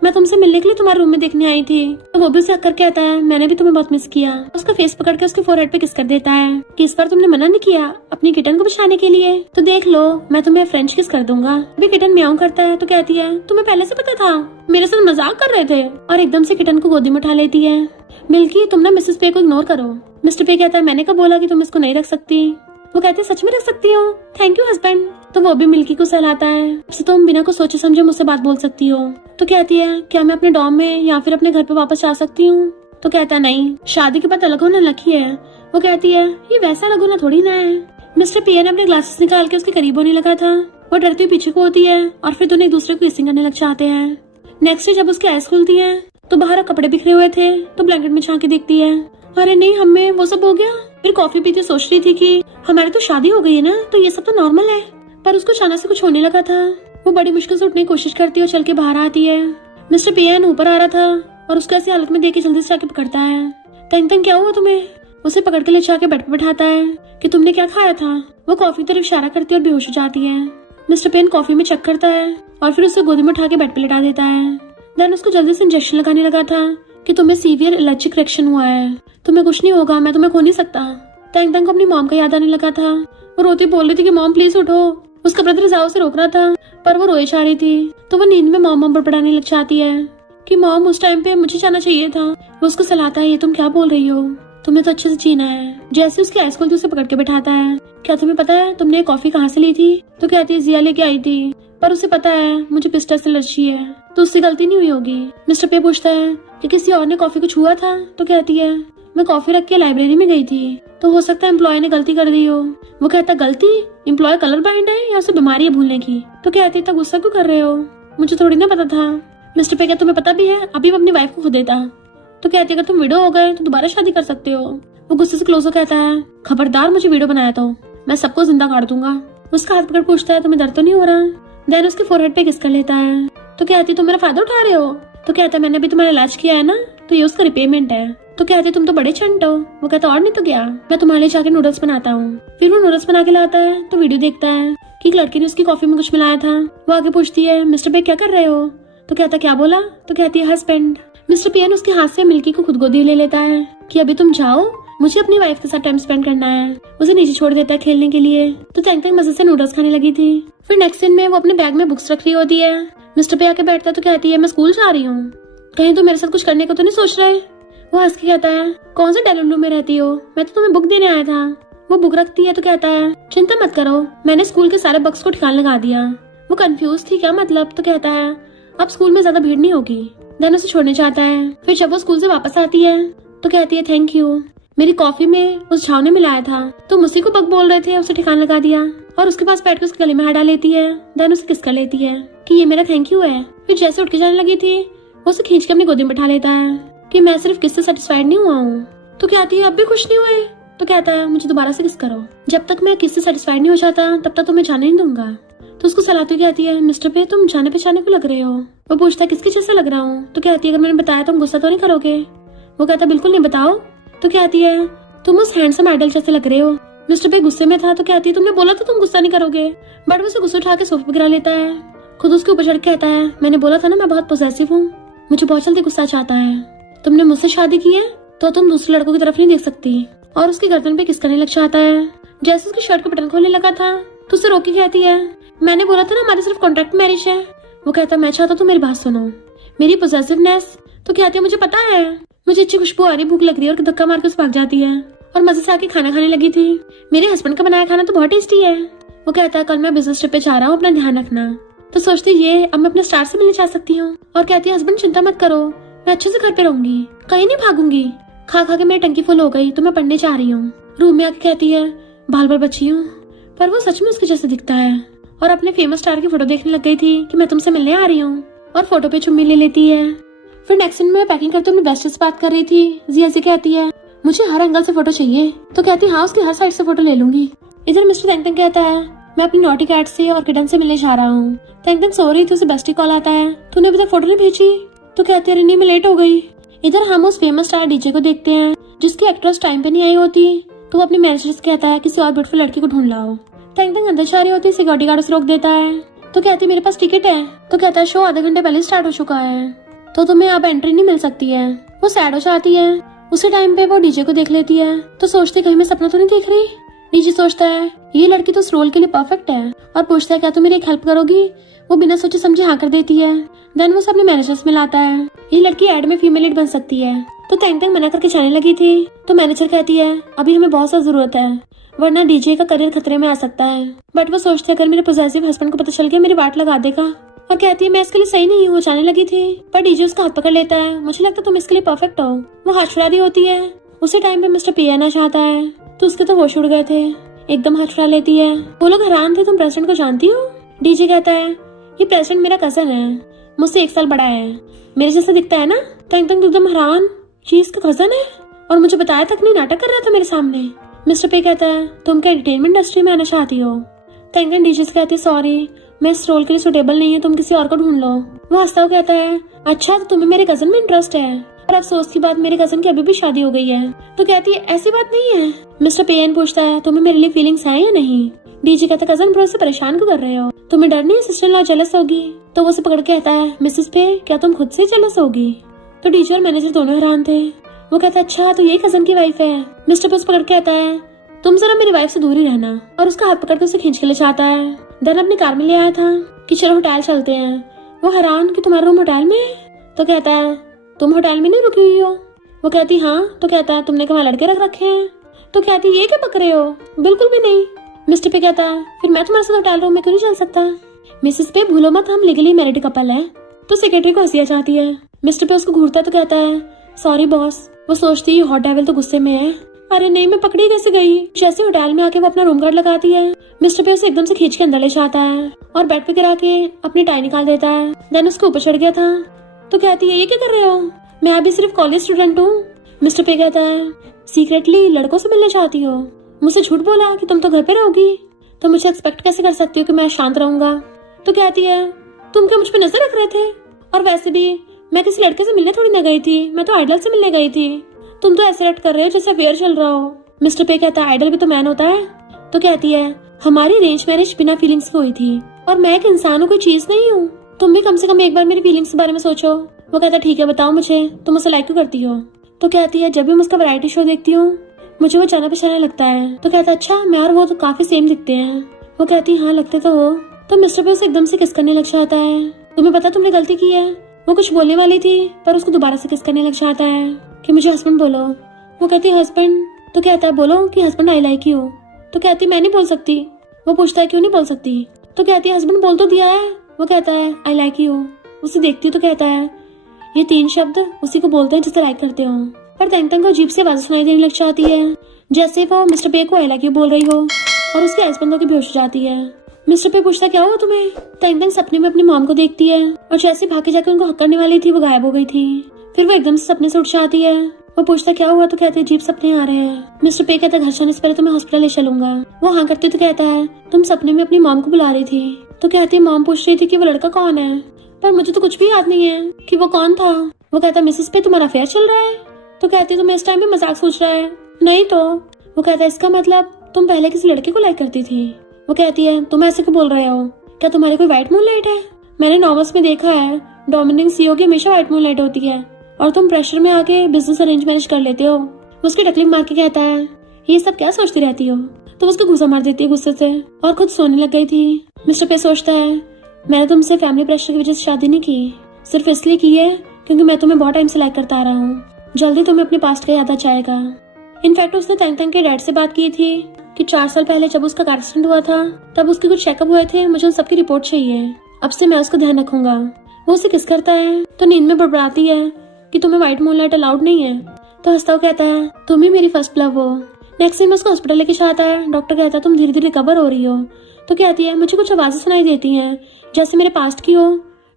मैं तुमसे मिलने के लिए तुम्हारे रूम में देखने आई थी। तो वो भी उसे हक कर कहता है मैंने भी तुम्हें बहुत मिस किया। उसका फेस पकड़ के उसके फोरहेड पे किस कर देता है कि इस बार तुमने मना नहीं किया अपनी किटन को बचाने के लिए, तो देख लो मैं तुम्हें फ्रेंच किस कर दूंगा। अभी किटन म्याऊं करता है तो कहती है तुम्हें पहले से पता था, मेरे साथ मजाक कर रहे थे। और एकदम से किटन को गोदी में उठा लेती है। मिल्की तुम ना मिसेस पे को इग्नोर करो। मिस्टर पे कहता है मैंने कब बोला कि तुम इसको नहीं रख सकती? वो कहते हैं सच में रख सकती हो, थैंक यू हस्बैंड। तो वो भी मिल्की को सहलाता है तो तुम बिना कुछ सोचे समझे मुझसे बात बोल सकती हो। तो कहती है क्या मैं अपने डॉम में या फिर अपने घर पे वापस आ सकती हूँ? तो कहता है नहीं, शादी के बाद अलग होना लकी है। वो कहती है ये वैसा अलग होना थोड़ी ना है। मिस्टर पिया ने अपने ग्लासेस निकाल के उसके करीब होने लगा था। वो डरती हुई पीछे को होती है और फिर दोनों एक दूसरे को किसिंग करने लग जाते हैं। नेक्स्ट डे जब उसकी आइज खुलती है तो बाहर कपड़े बिखरे हुए थे तो ब्लैंकेट में झांक के देखती है अरे नहीं हमें वो सब हो गया। फिर कॉफी पीती सोच रही थी कि हमारी तो शादी हो गई है ना, तो ये सब तो नॉर्मल है। पर उसको अचानक से कुछ होने लगा था। वो बड़ी मुश्किल से उठने की कोशिश करती है और चल के बाहर आती है। मिस्टर पियन ऊपर आ रहा था और उसको ऐसी हालत में देख के जल्दी से जाके पकड़ता है। तंग तंग क्या हुआ तुम्हें? उसे पकड़ के ले जाके बेड पर बैठाता है कि तुमने क्या खाया था? वो कॉफी की तरफ इशारा करती है और बेहोश हो जाती है। मिस्टर पेन कॉफी में चेक करता है और फिर उसे गोदी में उठा के बेड पे लेटा देता है। देन उसको जल्दी से इंजेक्शन लगाने लगा था कि तुम्हें सीवियर एलर्जिक रिएक्शन हुआ है, तुम्हें कुछ नहीं होगा, मैं तुम्हें खो नहीं सकता। तंग तंग को अपनी मॉम का याद आने लगा था। वो रोती बोल रही थी कि मॉम प्लीज उठो। उसका ब्रदर जाओ से रोक रहा था पर वो रोए जा रही थी। तो वो नींद में मॉम बड़बड़ाने लग जाती है कि मॉम उस टाइम पे मुझे जाना चाहिए था। वो उसको सलाहता है ये तुम क्या बोल रही हो, तुम्हें तो अच्छे से जीना है। जैसे उसकी आइस खोलती उसे पकड़ के बैठाता है क्या तुम्हें पता है तुमने कॉफी कहाँ से ली थी? तो कहती है जिया लेके आई थी, पर उसे पता है मुझे पिस्ता से एलर्जी है तो उससे गलती नहीं हुई होगी। मिस्टर पे पूछता है कि किसी और ने कॉफी को छुआ था? तो कहती है मैं कॉफी रख के लाइब्रेरी में गई थी, तो हो सकता है एम्प्लॉय ने गलती कर दी हो। वो कहता गलती? एम्प्लॉय कलर बाइंड है या उसे बीमारी है भूलने की? तो कहती इतना गुस्सा क्यों कर रहे हो, मुझे थोड़ी ना पता था। मिस्टर पे क्या तुम्हें पता भी है, अभी मैं अपनी वाइफ को खो देता। तो कहती अगर तुम विडो हो गए तो दोबारा शादी कर सकते हो। वो गुस्से से क्लोज हो कहता है खबरदार मुझे वीडियो बनाया तो मैं सबको जिंदा काट दूंगा। उसका हाथ पकड़ पूछता है तुम्हें दर्द तो नहीं हो रहा? देन उसके फोरहेड पे किस कर लेता है। तो कहती तुम मेरा फायदा उठा रहे हो? तो कहता मैंने भी तुम्हारा इलाज किया है ना, तो ये उसका रिपेमेंट है। तो कहती तुम तो बड़े छंट हो। वो कहता और नहीं तो क्या, मैं तुम्हारे लिए जाके नूडल्स बनाता हूँ। फिर वो नूडल्स बना के लाता है तो वीडियो देखता है कि एक लड़की ने उसकी कॉफी में कुछ मिलाया था। वो आगे पूछती है मिस्टर पे क्या कर रहे हो? तो कहता क्या बोला? तो कहती है हस्बैंड। मिस्टर पियन उसके हाथ से मिल्की को खुद गोदी ले लेता है कि अभी तुम जाओ, मुझे अपनी वाइफ के साथ टाइम स्पेंड करना है। उसे नीचे छोड़ देता है खेलने के लिए। तो तंग तंग मजे से नूडल्स खाने लगी थी। फिर नेक्स्ट सीन में वो अपने बैग में बुक्स रख रही होती है। मिस्टर पे आके बैठता है तो कहती है मैं स्कूल जा रही हूँ, कहीं तो मेरे साथ कुछ करने को तो नहीं सोच रहे? वो हंस के कहता है कौन से डेलुलू में रहती हो, मैं तो तुम्हें बुक देने आया था। वो बुक रखती है तो कहता है चिंता मत करो, मैंने स्कूल के सारे बक्स को ठिकाने लगा दिया। वो कंफ्यूज थी क्या मतलब? तो कहता है अब स्कूल में ज्यादा भीड़ नहीं होगी। देन उसे छोड़ने जाता है। फिर जब वो स्कूल से वापस आती है तो कहती है थैंक यू, मेरी कॉफी में उस झाव ने मिलाया था, तुम उसी को बग बोल रहे थे, उसे ठिकाना लगा दिया। और उसके पास बैठ कर उसके गले में हाथ डाल लेती है। देन उसे किस कर लेती है कि ये मेरा थैंक यू है। फिर जैसे उठ के जाने लगी थी वो उसे खींच के अपनी गोदी में बैठा लेता है कि मैं सिर्फ किससे सेटिस्फाइड नहीं हुआ हूँ, तो कहती है अब भी खुश नहीं हुए? तो कहता है मुझे दोबारा से किस करो, जब तक मैं किससे सेटिस्फाइड नहीं हो जाता तब तक तुम्हें जाने नहीं दूंगा। तो उसको सलाहती कहती है मिस्टर पे तुम जाने पहचाने को लग रहे हो। वो पूछता है किसके जैसा लग रहा हूँ? तो कहती है अगर मैंने बताया तुम गुस्सा तो नहीं करोगे? वो कहता बिल्कुल नहीं, बताओ। तो कहती है तुम उस हैंडसम आइडल जैसे लग रहे हो। मिस्टर पे गुस्से में था तो कहती है तुमने बोला था तुम गुस्सा नहीं करोगे, बट वो उसे गुस्सा उठा के सोफे पे गिरा लेता है। खुद उसके ऊपर चढ़ के कहता है मैंने बोला था ना मैं बहुत पॉसेसिव हूँ, मुझे बहुत जल्दी गुस्सा चाहता है। तुमने मुझसे शादी की है तो तुम दूसरे लड़कों की तरफ नहीं देख सकती। और उसकी गर्दन पे किस करने लग जाता है। जैसे उसकी शर्ट का बटन खोलने लगा था तो उसे रोकी कहती है मैंने बोला था ना हमारी सिर्फ कॉन्ट्रैक्ट मैरिज है। वो कहता मैं चाहता तो मेरी बात सुनो, मेरी पोजेसिवनेस। तो कहती है मुझे पता है, मुझे अच्छी खुशबू आ रही, भूख लग रही है, और धक्का मार के उसे भाग जाती है और मजे से आके खाना खाने लगी थी। मेरे हस्बैंड का बनाया खाना तो बहुत टेस्टी है। वो कहता है कल मैं बिजनेस ट्रिप पे जा रहा हूँ, अपना ध्यान रखना। तो सोचती ये अब मैं अपने स्टार से मिलने जा सकती हूँ। और कहती है हस्बैंड चिंता मत करो, मैं अच्छे से घर पे रहूंगी, कहीं नहीं भागूंगी। खा खा के मेरी टंकी फुल हो गई तो मैं पढ़ने जा रही हूँ। रूम में आके कहती है बाल बाल बची हूँ, पर वो सच में उसके जैसे दिखता है। और अपने फेमस स्टार की फोटो देखने लग गई थी कि मैं तुमसे मिलने आ रही हूँ, और फोटो पे चुम्मी ले लेती है। फिर नेक्स्ट दिन में पैकिंग करते हुए अपनी बेस्ट से बात कर रही थी। जिया से कहती है मुझे हर एंगल से फोटो चाहिए। तो कहती है हाँ उसकी हर साइड से फोटो ले लूंगी। इधर मिस्टर तेंगतेंग कहता है मैं अपनी नॉटी कैट से और किटन से मिलने जा रहा हूँ। तेंगतेंग सो रही थी, उसे बेस्टी कॉल आता है तूने अभी तक फोटो नहीं भेजी? तो कहती है रिनी मैं लेट हो गई। इधर हम उस फेमस स्टार डीजे को देखते हैं जिसकी एक्ट्रेस टाइम पे नहीं आई होती, तो वो अपनी मैनेजर से कहता है किसी और ब्यूटीफुल लड़की को ढूंढ लाओ। तेंगतेंग अंदर जा रही होती, सिक्योरिटी गार्ड उसे रोक देता है। तो कहती है मेरे पास टिकट है। तो कहता है शो आधे घंटे पहले स्टार्ट हो चुका है, तो तुम्हें अब एंट्री नहीं मिल सकती है। वो सैड हो जाती है। उसी टाइम पे वो डीजे को देख लेती है तो सोचती कहीं मैं सपना तो नहीं देख रही। डीजे सोचता है ये लड़की तो इस रोल के लिए परफेक्ट है, और पूछता है क्या तुम मेरी एक हेल्प करोगी? वो बिना सोचे समझे हाँ कर देती है। देन वो अपने मैनेजर से मिलाता है, ये लड़की एड में फीमेल लीड बन सकती है। तो तेंगतेंग मना करके जाने लगी थी तो मैनेजर कहती है अभी हमें बहुत सा जरूरत है, वरना डीजे का करियर खतरे में आ सकता है। बट वो सोचते अगर मेरे पॉसेसिव हस्बैंड को पता चल गया मेरी वाट लगा देगा। और कहती है मैं इसके लिए सही नहीं हूँ, जाने लगी थी पर डीजे उसका हाथ पकड़ लेता है, मुझे लगता तुम इसके लिए परफेक्ट हो। वो हाथ छुड़ा रही होती है। उसी टाइम पे मिस्टर पी आना चाहता है तो उसके तो होश उड़ गए थे, एकदम हाथ छुड़ा लेती है। वो लोग हैरान थे तुम प्रेसिडेंट को जानती हो? डीजे कहता है ये प्रेसिडेंट मेरा कजन है, मुझसे 1 साल बड़ा है, मेरे जैसा दिखता है ना। तेंगतेंग एकदम हैरान, ये इसका कजन है और मुझे बताया तक नहीं, नाटक कर रहा था मेरे सामने। मिस्टर पे कहता है तुम क्या एंटरटेनमेंट इंडस्ट्री में आना चाहती हो? तेंगतेंग डीजे से कहती है सॉरी मैं इस रोल के लिए सुटेबल नहीं है, तुम किसी और को ढूंढ लो। वो हंसता हुआ कहता है अच्छा तो तुम्हें मेरे कजन में इंटरेस्ट है, और अफसोस की बात मेरे कजन की अभी भी शादी हो गई है। तो कहती है ऐसी बात नहीं है। मिस्टर पेन पूछता है तुम्हें मेरे लिए फीलिंग्स है या नहीं? डीजे कहता कजन ब्रो से परेशान क्यों कर रहे हो, तुम्हें डर नहीं है सिस्टर इन लॉ जेलस होगी? तो वो उसे पकड़ के कहता है मिसेस पे क्या तुम खुद से जेलस होगी? तो डीजे और मैनेजर दोनों हैरान थे। वो कहता है अच्छा तो ये कजन की वाइफ है। मिस्टर पे उसे पकड़ के कहता है तुम जरा मेरी वाइफ से दूर ही रहना, और उसका हाथ पकड़ के उसे खींच के ले जाता है। देन अपनी कार में ले आया था कि चलो होटल चलते हैं। वो हैरान कि तुम्हारा रूम होटल में है? तो कहता है तुम होटल में नहीं रुकी हुई हो? वो कहती हाँ। तो कहता है तुमने कहाँ लड़के रख रखे हैं? तो कहती ये क्या पक रहे हो? बिल्कुल भी नहीं। मिस्टर पे कहता है फिर मैं तुम्हारे साथ होटल रूम में क्यों नहीं चल सकता? मिसेस पे भूलो मत हम लीगली मैरिड कपल है। तो सेक्रेटरी को हंसी आ जाती है। मिस्टर पे उसको घूरता है तो कहता है सॉरी बॉस। वो सोचती है हॉट डेविल तो गुस्से में है, अरे नहीं मैं पकड़ी कैसे गई। जैसे होटल में आके वो अपना रूम कार्ड लगाती है, मिस्टर पे उसे एकदम से खींच के अंदर ले जाता है और बेड पे गिरा के अपनी टाई निकाल देता है। देन उसके ऊपर चढ़ गया था। तो कहती है ये क्या कर रहे हो? मैं अभी सिर्फ कॉलेज स्टूडेंट हूँ। मिस्टर पे कहता है सीक्रेटली लड़कों से मिलने चाहती हो? मुझसे झूठ बोला कि तुम तो घर पे रहोगी, तो मुझे एक्सपेक्ट कैसे कर सकती हो कि मैं शांत रहूंगा? तो कहती है तुम क्या मुझ पे नजर रख रहे थे? और वैसे भी मैं किसी लड़के से मिलने थोड़ी न गई थी, मैं तो आइडल से मिलने गई थी। तुम तो ऐसे एक्ट कर रहे हो जैसे अफेयर चल रहा हो। मिस्टर पे कहता है आइडल भी तो मैन होता है। तो कहती है हमारी अरेंज मैरिज बिना फीलिंग्स की हुई थी, और मैं एक इंसान हूँ, कोई चीज नहीं हूँ। तुम भी कम से कम एक बार मेरी फीलिंग्स के बारे में सोचो। वो कहता है ठीक है बताओ मुझे तुम उसे लाइक क्यों करती हो? तो कहती है जब भी मैं उसका वैरायटी शो देखती हूँ मुझे वो जाना पहचाना लगता है। तो कहता है अच्छा मैं और वो तो काफी सेम दिखते हैं। वो कहती है हाँ लगते तो हो। तो मिस्टर पे उसे एकदम से किस करने लग जाता है। तुम्हें पता तुमने गलती की है। वो कुछ बोलने वाली थी पर उसको दोबारा से किस करने लग जाता है कि मुझे हस्बैंड बोलो। वो कहती है हस्बैंड? तो कहता है बोलो कि हस्बैंड आई लाइक यू। तो कहती मैं नहीं बोल सकती। वो पूछता है क्यों नहीं बोल सकती? तो कहती है हस्बैंड बोल तो दिया है। वो कहता है आई लाइक यू। उसे देखती तो कहता है ये 3 शब्द उसी को बोलते हैं जिसे लाइक करते हो। पर तेंगतेंग को अजीब सी आवाज सुनाई देने लग जाती है, जैसे वो मिस्टर पे को आई लाइक यू बोल रही हो, और उसके हस्बैंड होकर बेहोश हो जाती है। मिस्टर पे पूछता क्या हुआ तुम्हें? तेंगतेंग सपने में अपनी मॉम को देखती है, और जैसे भाग के जाकर उनको हक करने वाली थी वो गायब हो गई थी। फिर वो एकदम से सपने से उठ जाती है। वो पूछता क्या हुआ तो कहती है अजीब सपने आ रहे हैं। मिस्टर पे कहता है घर जाने से पहले तो मैं हॉस्पिटल ले चलूंगा। वो हाँ करती तो कहता है तुम सपने में अपनी मॉम को बुला रही थी। तो कहती है मॉम पूछ रही थी कि वो लड़का कौन है, पर मुझे तो कुछ भी याद नहीं है कि वो कौन था। वो कहता है मिसेस पे तुम्हारा अफेयर चल रहा है। तो कहती है तुम्हें इस टाइम भी मजाक सोच रहा है। नहीं तो वो कहता है इसका मतलब तुम पहले किसी लड़के को लाइक करती थी। वो कहती है तुम ऐसे क्यों बोल रहे हो, क्या तुम्हारी कोई व्हाइट मूनलाइट है? मैंने नॉवेल्स में देखा है डोमिनिक सीईओ की हमेशा व्हाइट मूनलाइट होती है और तुम प्रेशर में आके बिजनेस अरेंज मैनेज कर लेते हो। उसकी टकलिंग मार के कहता है ये सब क्या सोचती रहती हो। तो उसको गुस्सा मार देती है गुस्से से और खुद सोने लग गई थी। मिस्टर पे सोचता है मैंने तुमसे फैमिली प्रेशर की वजह से शादी नहीं की, सिर्फ इसलिए की है क्योंकि मैं तुम्हें बहुत टाइम से लाइक करता आ रहा हूँ। जल्दी तुम्हें अपने पास्ट का याद आ जाएगा। इनफैक्ट उसने तंग तंग के डैड से बात की थी कि 4 साल पहले जब उसका कार एक्सीडेंट हुआ था तब उसके कुछ चेकअप हुए थे, मुझे उन सबकी रिपोर्ट चाहिए। अब से मैं उसको ध्यान रखूंगा। वो उसे किस करता है तो नींद में बड़बड़ाती है कि तुम्हें व्हाइट मूनलाइट अलाउड नहीं है। तो हंसता हुआ कहता है तुम ही मेरी फर्स्ट लव हो। नेक्स्ट टाइम उसको हॉस्पिटल लेके जाता है। डॉक्टर कहता है तुम धीरे धीरे रिकवर हो रही हो। तो कहती है मुझे कुछ आवाजें सुनाई देती हैं जैसे मेरे पास्ट की हो।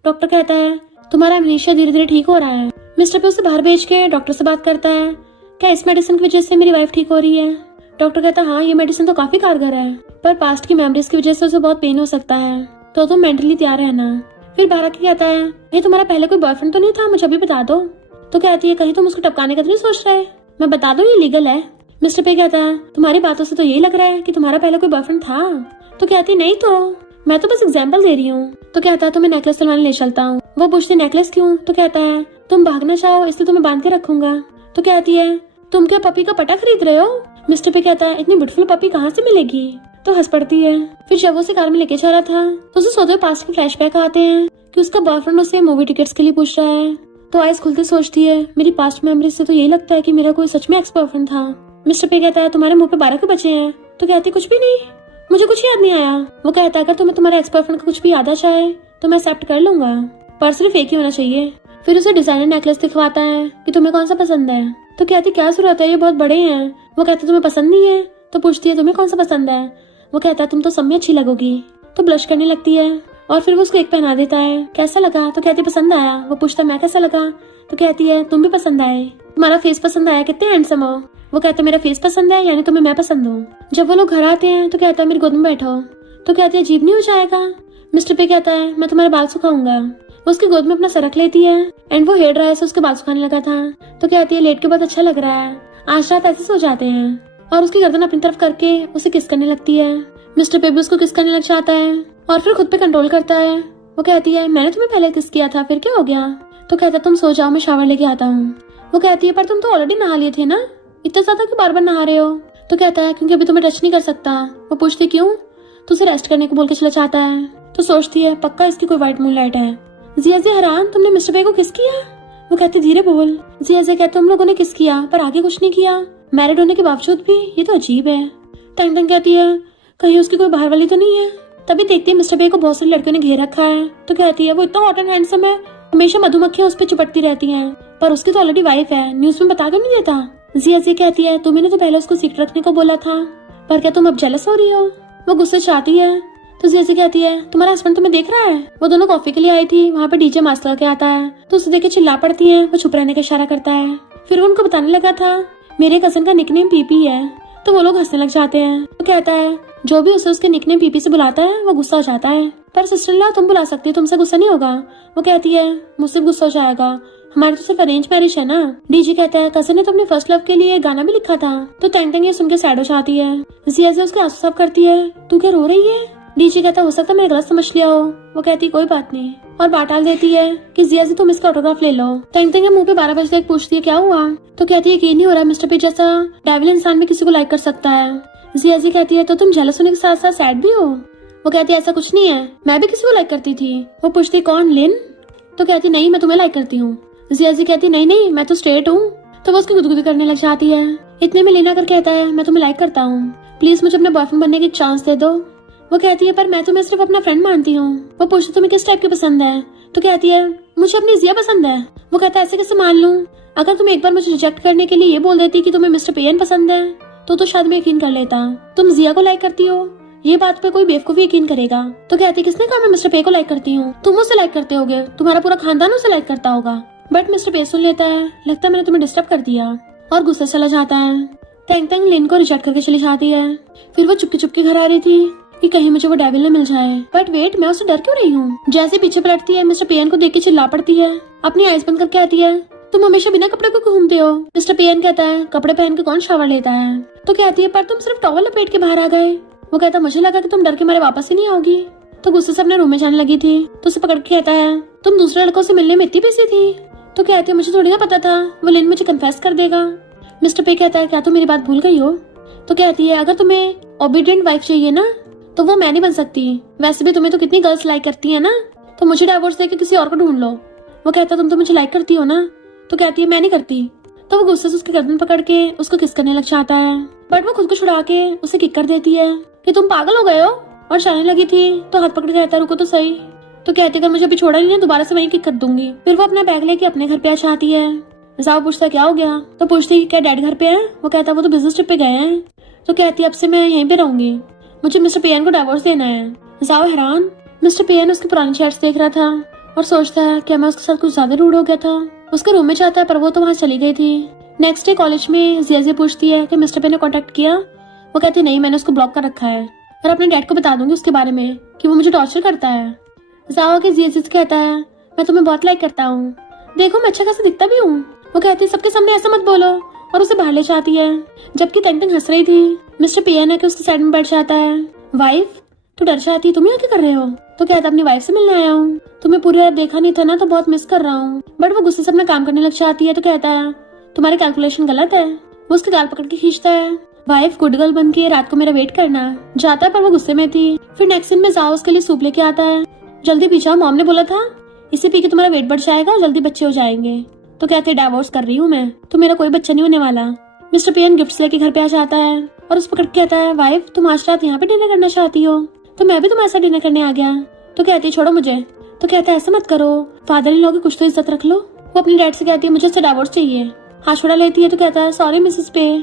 डॉक्टर कहता है तुम्हारा अमनीशिया धीरे धीरे ठीक हो रहा है। मिस्टर पे उसे बाहर भेज के डॉक्टर से बात करता है क्या इस मेडिसिन की वजह से मेरी वाइफ ठीक हो रही है। डॉक्टर कहता है हाँ ये मेडिसिन तो काफी कारगर है, पर पास्ट की मेमोरीज की वजह से उसे बहुत पेन हो सकता है, तो तुम मेंटली तैयार रहना। फिर बाहर के कहता है ये तुम्हारा पहले कोई बॉयफ्रेंड तो नहीं था, मुझे अभी बता दो। तो कहती है कहीं तुम उसको टपकाने का तो नहीं सोच रहे, मैं बता दूं ये लीगल है। मिस्टर पे कहता है तुम्हारी बातों से तो यही लग रहा है कि तुम्हारा पहले कोई बॉयफ्रेंड था। तो कहती नहीं तो मैं तो बस एग्जाम्पल दे रही हूँ। तो कहता है तुम्हें नेकलेस सिलवाने ले चलता हूँ। वो पूछती नेकलेस क्यों। तो कहता है तुम भागना चाहो इसलिए तुम्हें बांध के रखूंगा। तो कहती है तुम क्या पपी का पटा खरीद रहे हो। मिस्टर पे कहता है इतनी ब्यूटीफुल पपी कहाँ से मिलेगी। तो हंस पड़ती है। फिर जब वो उसे कार में लेके जा रहा था तो उसे सोते हुए पास के फ्लैशबैक आते हैं कि उसका बॉयफ्रेंड उससे मूवी टिकट्स के लिए पूछ रहा है। तो आइस खुलते सोचती है मेरी पास्ट मेमोरी से तो यही लगता है कि मेरा कोई सच में एक्स बॉयफ्रेंड था। मिस्टर पे कहता है तुम्हारे मुंह पे 12 के बचे हैं। तो कहती कुछ भी नहीं, मुझे कुछ याद नहीं आया। वो कहता है अगर तुम्हें तुम्हारे एक्स बॉयफ्रेंड का कुछ भी याद आ जाए तो मैं एक्सेप्ट कर लूंगा, पर सिर्फ एक ही होना चाहिए। फिर उसे डिजाइनर नेकलेस दिखवाता है कि तुम्हें कौन सा पसंद है। तो कहती क्या जरूरत है, ये बहुत बड़े हैं। वो कहता तुम्हें पसंद नहीं है। तो पूछती है तुम्हें कौन सा पसंद है। वो कहता है तुम तो सब में अच्छी लगोगी। तो ब्लश करने लगती है और फिर वो उसको एक पहना देता है। कैसा लगा। तो कहती पसंद आया। वो पूछता मैं कैसा लगा। तो कहती है तुम भी पसंद आए, तुम्हारा फेस पसंद आया, कितने हैंडसम हो। वो कहता है मेरा फेस पसंद है यानी तुम्हें मैं पसंद हूँ। जब वो लोग घर आते हैं तो कहता है मेरी गोद में बैठो। तो कहती है अजीब नहीं हो जाएगा। मिस्टर पे कहता है मैं तुम्हारे बाल सुखाऊंगा। वो उसकी गोद में अपना सर रख लेती है एंड वो हेयर ड्रायर से उसके बाल सुखाने लगा था। तो कहती है लेट के बहुत अच्छा लग रहा है, आज रात ऐसे सो जाते हैं। और उसकी गर्दन अपनी तरफ करके उसे किस करने लगती है। मिस्टर पे भी उसको किस करने लग जाता है और फिर खुद पे कंट्रोल करता है। वो कहती है मैंने तुम्हें पहले किस किया था, फिर क्या हो गया। तो कहता है तुम सो जाओ, मैं शावर लेके आता हूँ। वो कहती है पर तुम तो ऑलरेडी नहा लिए थे ना, इतना ज्यादा क्यों बार बार नहा रहे हो। तो कहता है क्योंकि अभी तुम्हें टच नहीं कर सकता। वो पूछती क्यों। तो उसे रेस्ट करने को बोल के चला जाता है। तो सोचती है पक्का इसकी कोई व्हाइट मूनलाइट है। जिया जी हैरान तुमने मिस्टर पे को किस किया। वो कहते धीरे बोल। जिया जी कहते हम लोगों ने किस किया पर आगे कुछ नहीं किया, मैरिड होने के बावजूद भी, ये तो अजीब है। टंग टंग कहती है कहीं उसकी कोई बाहर वाली तो नहीं है। तभी देखती है मिस्टर पे को बहुत सारी लड़कियों ने घेर रखा है। तो कहती है वो इतना हॉट एंड हैंडसम है, हमेशा मधुमक्खियां उस पर चिपटती रहती हैं, पर उसकी तो ऑलरेडी वाइफ है, न्यूज में बता कर नहीं देता। जिया जी कहती है तुम्हें तो पहले उसको सीक्रेट रखने को बोला था, पर क्या तुम अब जेलस हो रही हो। वो गुस्से चाहती है। तो जिया जी कहती है तुम्हारा हस्बैंड तुम्हें देख रहा है। वो दोनों कॉफी के लिए आई थी, वहाँ पे डीजे मास्क लगा के आता है तो उसे देख के चिल्ला पड़ती है। वो चुप रहने का इशारा करता है। फिर वो उनको बताने लगा था मेरे कजन का निकनेम पीपी है। तो वो लोग हंसने लग जाते हैं। वो कहता है जो भी उसे उसके निकनेम पीपी से बुलाता है वो गुस्सा हो जाता है, पर सिस्टर इन लॉ तुम बुला सकती है, तुमसे गुस्सा नहीं होगा। वो कहती है मुझसे गुस्सा हो जाएगा, हमारे तो सिर्फ अरेंज मैरिज है ना। डीजे कहता है कजन ने तो अपने फर्स्ट लव के लिए गाना भी लिखा था। तो टैंग टैंग ये सुन के सैड हो जाती है। जिया जी उसके आंसू साफ करती है। तू क्या रो रही है। डीजे कहता हो सकता है मैंने गलत समझ लिया हो। वो कहती कोई बात नहीं और बात डाल देती है कि जिया जी तुम इसका ऑटोग्राफ ले लो। टैंग टैंग मुंह पे 12 बजे तक पूछती है क्या हुआ। तो कहती है कि नहीं हो रहा, मिस्टर पे जैसा डेविल इंसान भी किसी को लाइक कर सकता है। जिया जी कहती है तो तुम जेलस होने के साथ साथ सैड भी हो। वो कहती है ऐसा कुछ नहीं है, मैं भी किसी को लाइक करती थी। वो पूछती कौन, लिन। तो कहती नहीं मैं तुम्हें लाइक करती हूँ। जिया जी कहती नहीं नहीं मैं तो स्ट्रेट हूँ। तो वो उसकी गुदगुदी करने लग जाती है। इतने में लेना कर कहता है मैं तुम्हें लाइक करता हूँ, प्लीज मुझे अपना बॉयफ्रेंड बनने की चांस दे दो। वो कहती है पर मैं तुम्हें सिर्फ अपना फ्रेंड मानती हूँ। वो पूछती तुम्हें किस टाइप की पसंद है। तो कहती है मुझे अपनी जिया पसंद है। वो कहता है ऐसे कैसे मान लूँ, अगर तुम एक बार मुझे रिजेक्ट करने के लिए ये बोल देती कि तुम्हें मिस्टर पेयन पसंद है तो शायद मैं यकीन कर लेता। तुम जिया को लाइक करती हो, ये बात पे कोई बेवकूफी यकीन करेगा। तो कहती किसने कहा मैं मिस्टर पे को लाइक करती हूँ, तुम उसे लाइक करते होगे, तुम्हारा पूरा खानदान उसे लाइक करता होगा। बट मिस्टर पे सुन लेता है, लगता है मैंने तुम्हें डिस्टर्ब कर दिया। और गुस्से से चला जाता है। तेंग तेंग लिन को रिजेक्ट करके चली जाती है। फिर वो चुपके चुपके घर आ रही थी कि कहीं मुझे वो डेविल न मिल जाए। बट वेट, मैं उससे डर क्यों रही हूँ? जैसे पीछे पलटती है मिस्टर पेन को देख के चिल्ला पड़ती है, अपनी आइज बंद करके आती है, तुम हमेशा बिना कपड़े को घूमते हो। मिस्टर पेन कहता है कपड़े पहन के कौन शावर लेता है? तो कहती है पर तुम सिर्फ टॉवल लपेट के बाहर आ गए। वो कहता मुझे लगा कि तुम डर के मारे वापस ही नहीं आओगी। तो गुस्से से अपने रूम में जाने लगी थी तो उसे पकड़ के कहता है तुम दूसरे लड़कों से मिलने में इतनी बिजी थी। तो कहती है मुझे थोड़ी ना पता था वो लिन मुझे कन्फेस कर देगा। मिस्टर पे कहता है क्या तुम मेरी बात भूल गई हो? तो कहती है अगर तुम्हें ओबीडिएंट वाइफ चाहिए ना तो वो मैं नहीं बन सकती। वैसे भी तुम्हें तो कितनी गर्ल्स लाइक करती है ना, तो मुझे डाइवोर्स देके किसी और को ढूंढ लो। वो कहता तुम तो मुझे लाइक करती हो ना? तो कहती है मैं नहीं करती। तो वो गुस्से से उसके गर्दन पकड़ के उसको किस करने लग जाता है, बट वो खुद को छुड़ा के उसे किक कर देती है कि तुम पागल हो गए हो। और शाने लगी थी तो हाथ पकड़ के कहता रुको तो सही। तो कहती अगर मुझे अभी छोड़ा नहीं ना दोबारा से वही किक कर दूंगी। फिर वो अपना बैग लेके अपने घर पे आ जाती है। जाओ पूछता क्या हो गया? तो पूछती क्या डैड घर पे है? वो कहता वो तो बिजनेस ट्रिप पे गए हैं। तो कहती अब से मैं यहीं पे रहूंगी, मुझे मिस्टर पेन को डाइवोर्स देना है। जाओ हैरान, मिस्टर पेन उसकी पुरानी चैट्स देख रहा था और सोचता है क्या मैं उसके साथ कुछ ज्यादा रूड हो गया था। उसके रूम में जाता है पर वो तो वहाँ चली गई थी। नेक्स्ट डे कॉलेज में जिया पूछती है कि मिस्टर पेन ने कॉन्टेक्ट किया। वो कहती नहीं, मैंने उसको ब्लॉक कर रखा है और अपने डैड को बता दूंगी उसके बारे में कि वो मुझे टॉर्चर करता है। जाओ के जिया से कहता है मैं तुम्हें बहुत लाइक करता हूँ, देखो मैं अच्छा खासा दिखता भी हूँ। वो कहती है सबके सामने ऐसा मत बोलो और उसे बाहर ले जाती है। जबकि तेंग तेंग हंस रही थी, मिस्टर पेन है कि उसके साइड में बैठ जाता है। वाइफ तू डर जाती, तुम यहाँ क्या कर रहे हो? तो कहता अपनी वाइफ से मिलने आया हूँ, तुम्हें पूरी रात देखा नहीं था ना तो बहुत मिस कर रहा हूँ। बट वो गुस्से से अपना काम करने लग जाती है। तो कहता है तुम्हारी कैलकुलेशन गलत है। वो उसके गाल पकड़ के खींचता है। वाइफ गुड गर्ल बन के रात को मेरा वेट करना। जाता है पर वो गुस्से में थी। फिर नेक्स्ट दिन में जाओ उसके लिए सूप लेके आता है। जल्दी पी जाओ, मॉम ने बोला था इसे पी के तुम्हारा वेट बढ़ जाएगा और जल्दी बच्चे हो जाएंगे। तो कहते डाइवोर्स कर रही हूँ मैं, तो मेरा कोई बच्चा नहीं होने वाला। मिस्टर पेन गिफ्ट्स लेके घर पे आ जाता है और उस पकड़ के कहता है वाइफ तुम आज रात यहाँ पे डिनर करना चाहती हो तो मैं भी तुम्हारे साथ डिनर करने आ गया। तो कहती है छोड़ो मुझे। तो कहता है ऐसा मत करो, फादर इन लॉ की कुछ तो इज्जत रख लो। वो अपने डैड से कहती है मुझे उससे डाइवोर्स चाहिए। हाथ छुड़ा लेती है। तो कहता है सॉरी मिसेस पे,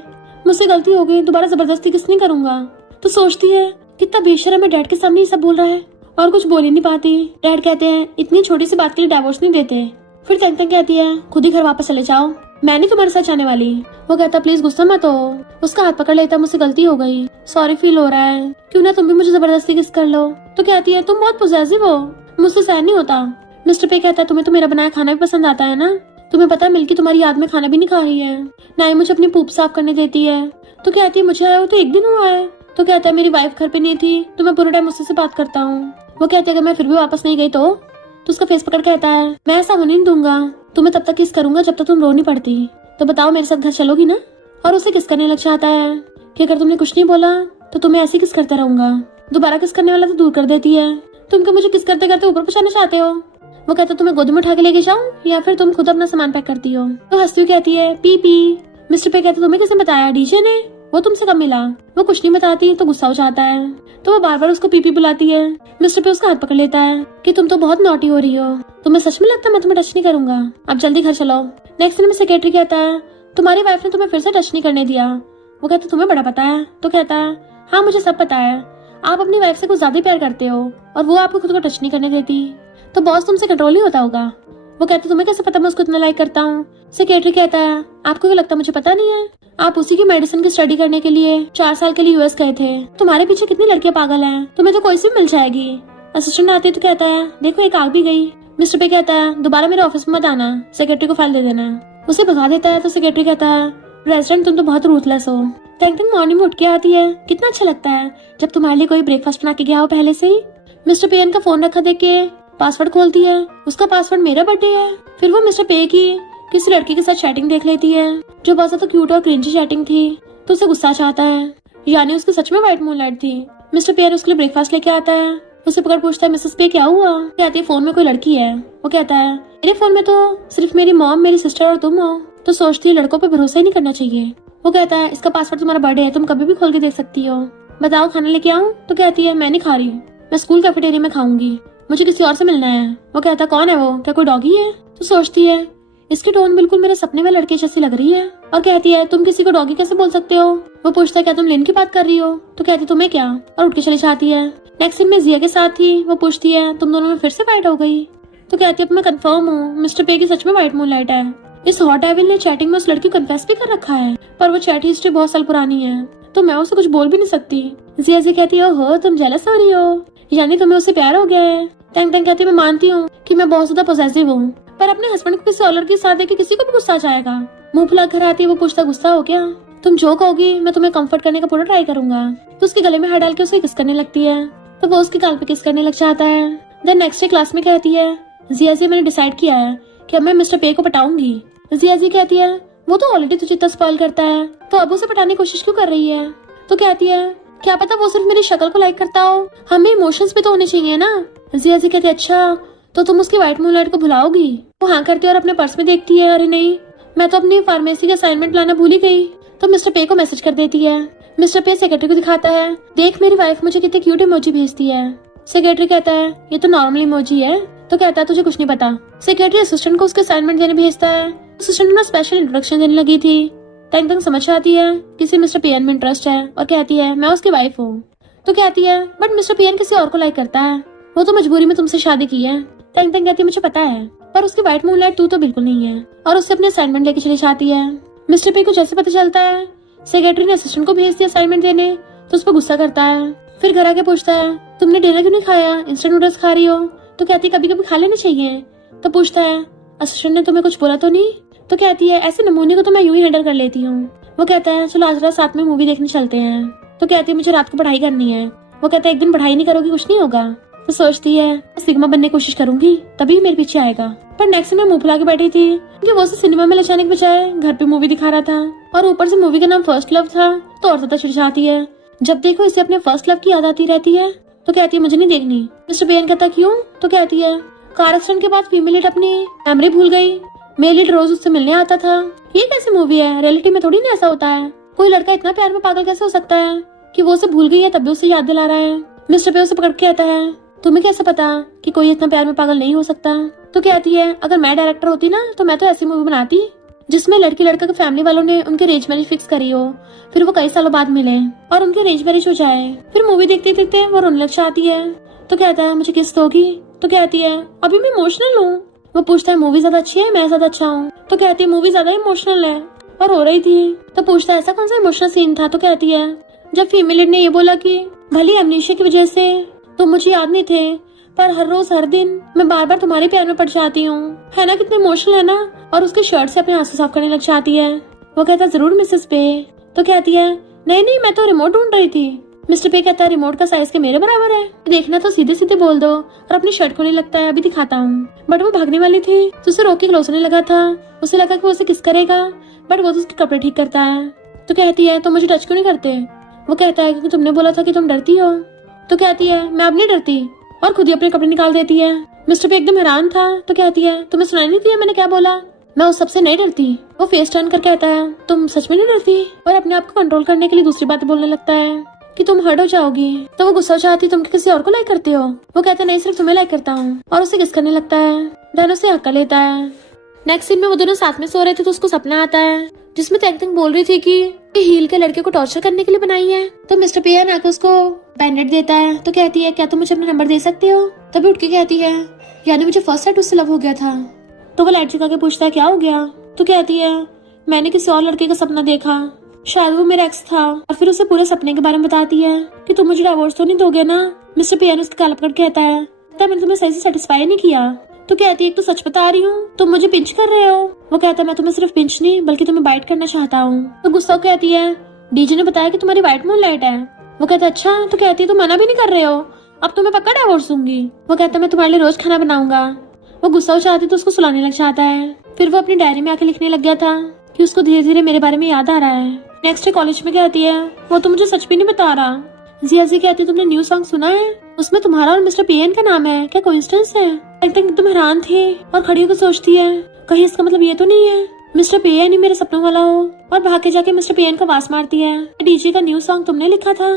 मुझसे गलती हो गई, दोबारा जबरदस्ती किस नहीं करूंगा। तो सोचती है कितना बेशर्म है, डैड के सामने ये सब बोल रहा है और कुछ बोल ही नहीं पाती। डैड कहते हैं इतनी छोटी सी बात के लिए डाइवोर्स नहीं देते। फिर तेंग तेंग कहती है खुद ही घर वापस चले जाओ, मैं नहीं तुम्हारे साथ जाने वाली। वो कहता प्लीज गुस्सा मत हो। उसका हाथ पकड़ लेता मुझसे गलती हो गई, सॉरी फील हो रहा है, क्यों ना तुम भी मुझे जबरदस्ती किस कर लो। तो कहती है तुम बहुत पॉसेसिव हो, मुझसे सहन नहीं होता। मिस्टर पे कहता है तुम्हें तो मेरा बनाया खाना भी पसंद आता है ना, तुम्हें पता है मिल्की तुम्हारी याद में खाना भी नहीं खा रही है, ना ही मुझे अपनी पूप साफ करने देती है। तो कहती है मुझे आया हो तो एक दिन हुआ है। तो कहता है मेरी वाइफ घर पे नहीं थी तो मैं पूरे टाइम उससे से बात करता हूँ। वो कहते अगर मैं फिर भी वापस नहीं गई तो उसका फेस पकड़ कहता है मैं ऐसा होने नहीं दूंगा, तुम्हें तब तक किस करूंगा जब तक तुम रो नहीं पड़ती। तो बताओ मेरे साथ घर चलोगी ना? और उसे किस करने लग जाता है कि अगर तुमने कुछ नहीं बोला तो तुम्हें ऐसे किस करता रहूंगा। दोबारा किस करने वाला तो दूर कर देती है। तुम क्या मुझे किस करते करते ऊपर पहुंचाना चाहते हो? वो कहता तुम्हें गोदी में उठा के लेके जाऊं या फिर तुम खुद अपना सामान पैक करती हो। तो हंसती हुई कहती है पी पी। मिस्टर पे कहते तुम्हें किसने बताया? डीजे ने। वो तुमसे कब मिला? वो कुछ नहीं बताती तो गुस्सा हो जाता है। तो वो बार बार उसको पीपी बुलाती है। मिस्टर पे उसका हाथ पकड़ लेता है कि तुम तो बहुत नॉटी हो रही हो, तुम्हें सच में लगता है मैं तुम्हें टच नहीं करूंगा, अब जल्दी घर चलो। नेक्स्ट दिन में सेक्रेटरी कहता है तुम्हारी वाइफ ने तुम्हें फिर से टच नहीं करने दिया। वो कहता तुम्हें बड़ा पता है? तो कहता है हाँ मुझे सब पता है, आप अपनी वाइफ से कुछ ज्यादा प्यार करते हो और वो आपको खुद को टच नहीं करने देती, तो बॉस तुमसे कंट्रोल नहीं होता होगा। वो कहते तुम्हें कैसे पता मैं उसको इतना लाइक करता हूँ? सेक्रेटरी कहता है आपको क्या लगता मुझे पता नहीं है? आप उसी की मेडिसिन की स्टडी करने के लिए 4 साल के लिए यूएस गए थे, तुम्हारे पीछे कितनी लड़कियां पागल हैं, तुम्हें तो कोई सी मिल जाएगी। असिस्टेंट आती है तो कहता है देखो एक आग भी गई। मिस्टर पे कहता है दोबारा मेरे ऑफिस में मत आना, सेक्रेटरी को फाइल दे देना। उसे भगा देता है। तो सेक्रेटरी कहता है प्रेसिडेंट तुम तो बहुत रूथलेस हो। तेंग तेंग मॉर्निंग में उठ के आती है। कितना अच्छा लगता है जब तुम्हारे लिए कोई ब्रेकफास्ट बना के गया हो पहले से ही। मिस्टर पेन का फोन रखा देख के पासवर्ड खोलती है, उसका पासवर्ड मेरा बर्थडे है। फिर वो मिस्टर पे की किसी लड़की के साथ चैटिंग देख लेती है जो बहुत ज्यादा क्यूट और क्रिंजी चैटिंग थी। तो उसे गुस्सा चाहता है, यानी उसकी सच में व्हाइट मूनलाइट थी। मिस्टर पेयर उसके लिए ब्रेकफास्ट लेके आता है। उसे पकड़ पूछता है मिसेस पे क्या हुआ? कहती है फोन में कोई लड़की है। वो कहता है मेरे फोन में तो सिर्फ मेरी मॉम, मेरी सिस्टर और तुम हो। तो सोचती है लड़कों पे भरोसा ही नहीं करना चाहिए। वो कहता है इसका पासवर्ड तुम्हारा बर्थडे है, तुम कभी भी खोल के देख सकती हो, बताओ खाना लेके आऊं? तो कहती है मैं नहीं खा रही, मैं स्कूल कैफेटेरिया में खाऊंगी, मुझे किसी और से मिलना है। वो कहता कौन है वो, क्या कोई डॉगी है? तो सोचती है इसकी टोन बिल्कुल मेरे सपने में लड़के जैसी लग रही है और कहती है तुम किसी को डॉगी कैसे बोल सकते हो? वो पूछता है क्या तुम लिन की बात कर रही हो? तो कहती तुम्हें क्या, और उठ के चली जाती है। नेक्स्ट दिन में जिया के साथ थी। वो पूछती है तुम दोनों में फिर से फाइट हो गई? तो कहती है अब मैं कंफर्म हूँ मिस्टर पे की सच में व्हाइट मूनलाइट है। इस हॉट डेविल ने चैटिंग में उस लड़की को कन्फेस भी कर रखा है, पर वो चैट हिस्ट्री बहुत साल पुरानी है, तो मैं उसे कुछ बोल भी नहीं सकती। जियाजी कहती है ओहो तुम जेलस हो रही हो, यानी तुम्हें उससे प्यार हो गया है। टैंग टैंग कहती है मैं मानती हूँ कि मैं बहुत ज्यादा पॉसेसिव हूँ, पर अपने हस्बैंड को किसी और लड़की के साथ देख किसी को भी गुस्सा आ जाएगा। मुंह फुला घर आती है वो पूछता गुस्सा हो क्या, तुम जो कहोगी मैं तुम्हें कंफर्ट करने का पूरा ट्राई करूंगा। तो उसके गले में हाथ डाल के उसे किस करने लगती है, तो वो उसके गाल पे किस करने लग जाता है। देन नेक्स्ट डे क्लास में कहती है जियाजी मैंने डिसाइड किया है कि अब मैं मिस्टर पे को पटाऊंगी। जियाजी कहती है वो तो ऑलरेडी तुझे इतना स्पॉइल करता है, तो अब उसे पटाने की कोशिश क्यों कर रही है। तो कहती है क्या पता वो सिर्फ मेरी शक्ल को लाइक करता हो, हमें इमोशंस भी तो होने चाहिए ना। जियाजी कहती है अच्छा तो तुम उसकी व्हाइट मूनलाइट को भुलाओगी। वो हाँ करती है और अपने पर्स में देखती है, अरे नहीं मैं तो अपनी फार्मेसी का असाइनमेंट लाना भूल ही गई। तो मिस्टर पे को मैसेज कर देती है। मिस्टर पे सेक्रेटरी को दिखाता है, देख मेरी वाइफ मुझे कितने क्यूट इमोजी भेजती है। सेक्रेटरी कहता है ये तो नॉर्मल इमोजी है, तो कहता है तुझे कुछ नहीं पता। सेक्रेटरी असिस्टेंट को उसके असाइनमेंट देने भेजता है। असिस्टेंट में स्पेशल इंट्रोडक्शन देने लगी थी। टैंग टैंग समझ आती है किसी मिस्टर पेन में इंटरेस्ट है और कहती है मैं उसकी वाइफ हूँ। तो कहती है बट मिस्टर पेन किसी और को लाइक करता है, वो तो मजबूरी में तुमसे शादी की है। टैंग टैंग कहती है मुझे पता है, पर उसकी व्हाइट मूनलाइट तू तो बिल्कुल नहीं है, और उससे अपने असाइनमेंट लेके चली जाती है। मिस्टर पे को जैसे पता चलता है सेक्रेटरी ने असिस्टेंट को भेज दिया असाइनमेंट देने, तो उस पर गुस्सा करता है। फिर घर आके पूछता है तुमने डिनर क्यों नहीं खाया, इंस्टेंट नूडल्स खा रही हो। तो कहती है कभी कभी खा लेने चाहिए। तो पूछता है असिस्टेंट ने तुम्हें कुछ बोला तो नहीं। तो कहती है ऐसे नमूने को तो मैं यूं ही हैंडल कर लेती हूँ। वो कहता है चलो आज रात साथ में मूवी देखने चलते हैं। तो कहती है मुझे रात को पढ़ाई करनी है। वो कहता है एक दिन पढ़ाई नहीं करोगी कुछ नहीं होगा। तो सोचती है सिग्मा बनने की कोशिश करूंगी तभी मेरे पीछे आएगा। पर नेक्स्ट में मुंह फुला के बैठी थी क्योंकि वो उसे सिनेमा में ले जाने के बजाय घर पे मूवी दिखा रहा था, और ऊपर से मूवी का नाम फर्स्ट लव था, तो और ज्यादा चिढ़ जाती है। जब देखो इसे अपने फर्स्ट लव की याद आती रहती है। तो कहती है मुझे नहीं देखनी। मिस्टर बेन कहता क्यों। तो कहती है कार एक्सीडेंट के बाद फीमेल लीड अपनी मेमोरी भूल गई, मेल लीड रोज उससे मिलने आता था। ये कैसी मूवी है, रियलिटी में थोड़ी ना ऐसा होता है। कोई लड़का इतना प्यार में पागल कैसे हो सकता है कि वो उसे भूल गई है तब भी उसे याद दिला रहा है। मिस्टर पे उसे पकड़ के कहता है तुम्हें कैसे पता कि कोई इतना प्यार में पागल नहीं हो सकता। तो कहती है अगर मैं डायरेक्टर होती ना तो मैं तो ऐसी मूवी बनाती जिसमें लड़की लड़का के फैमिली वालों ने उनके अरेंज मैरिज फिक्स करी हो, फिर वो कई सालों बाद मिले और उनके अरेंज मैरिज हो जाए। फिर मूवी देखते देखते वो रोने लग जाती है। तो कहता है मुझे किस दोगी। तो कहती है अभी मैं इमोशनल हूँ। वो पूछता है मूवी ज्यादा अच्छी है मैं ज्यादा अच्छा हूँ। तो कहती है मूवी ज्यादा इमोशनल है और हो रही थी। तो पूछता है ऐसा कौन सा इमोशनल सीन था। तो कहती है जब फीमेल लीड ने ये बोला कि भली एमनीशिया की वजह से तुम मुझे याद नहीं थे, पर हर रोज हर दिन मैं बार बार तुम्हारे प्यार में पड़ जाती हूँ, है ना कितने इमोशनल है ना। और उसके शर्ट से अपने आंसू साफ करने लग जाती है। वो कहता है जरूर मिसेस पे। तो कहती है नहीं नहीं मैं तो रिमोट ढूंढ रही थी। मिस्टर पे कहता है रिमोट का साइज के मेरे बराबर है, देखना तो सीधे सीधे बोल दो। और अपनी शर्ट खोलने लगता है, अभी दिखाता हूँ। बट वो भागने वाली थी तो उसे रोक के क्लोज होने लगा था। उसे लगा कि वो उसे किस करेगा, बट वो तो उसके कपड़े ठीक करता है। तो कहती है तो मुझे टच क्यों नहीं करते। वो कहता है क्योंकि तुमने बोला था कि तुम डरती हो। तो कहती है मैं अब नहीं डरती, और खुद ही अपने कपड़े निकाल देती है। मिस्टर पे एकदम हैरान था। तो कहती है तुम्हें सुनाई नहीं दिया मैंने क्या बोला, मैं उस सबसे नहीं डरती। वो फेस टर्न कर कहता है तुम सच में नहीं डरती, और अपने आप को कंट्रोल करने के लिए दूसरी बातें बोलने लगता है कि तुम हर्ट हो जाओगी। तो वो गुस्सा हो जाती तुम किसी और को लाइक करते हो। वो कहता है नहीं सिर्फ तुम्हें लाइक करता हूँ, और उसे किस करने लगता है। देन उसे हक्का लेता है। नेक्स्ट सीन में वो दोनों साथ में सो रहे थे तो उसको सपना आता है जिसमें टैंग टैंग बोल रही थी कि हील के लड़के को टॉर्चर करने के लिए बनाई है। तो मिस्टर पियन आकर उसको बैंडेड देता है। तो कहती है क्या तुम मुझे अपना नंबर दे सकते हो। तभी उठ के कहती है यानी मुझे फर्स्ट साइड उससे लव हो गया था। तो वो लाइट जगा के पूछता है क्या हो गया। तो कहती है मैंने किसी और लड़के का सपना देखा, शायद वो मेरा एक्स था। और फिर उसे पूरे सपने के बारे में बताती है कि तुम मुझे डाइवोर्स तो नहीं दोगे ना। मिस्टर पियन उसके गाल पकड़ कहता है तब मैंने तुम्हें सही से सेटिस्फाई नहीं किया। तो कहती है एक तो सच बता रही हूँ, तुम मुझे पिंच कर रहे हो। वो कहता है मैं तुम्हें सिर्फ पिंच नहीं बल्कि तुम्हें बाइट करना चाहता हूँ। तो गुस्सा कहती है डीजे ने बताया कि तुम्हारी व्हाइट मूनलाइट है। वो कहता है अच्छा। तो कहती है तुम मना भी नहीं कर रहे हो, अब तुम्हें पक्का डाइवोर्स दूंगी। वो कहता है मैं तुम्हारे लिए रोज खाना बनाऊंगा। वो गुस्सा हो जाती तो उसको सुलाने लग जाता है। फिर वो अपनी डायरी में आके लिखने लग गया था कि उसको धीरे धीरे मेरे बारे में याद आ रहा है। नेक्स्ट डे कॉलेज में कहती है वो तो मुझे सच भी नहीं बता रहा। जिया जी कहती है तुमने न्यू सॉन्ग सुना है, उसमें तुम्हारा और मिस्टर पीएन का नाम है, क्या कोइंसिडेंस है। एकदम हैरान थी और खड़ी होकर सोचती है कहीं इसका मतलब ये तो नहीं है मिस्टर पीएन ही मेरे सपनों वाला हो। और भाग के जाके मिस्टर पीएन का वास मारती है डीजे का न्यू सॉन्ग तुमने लिखा था।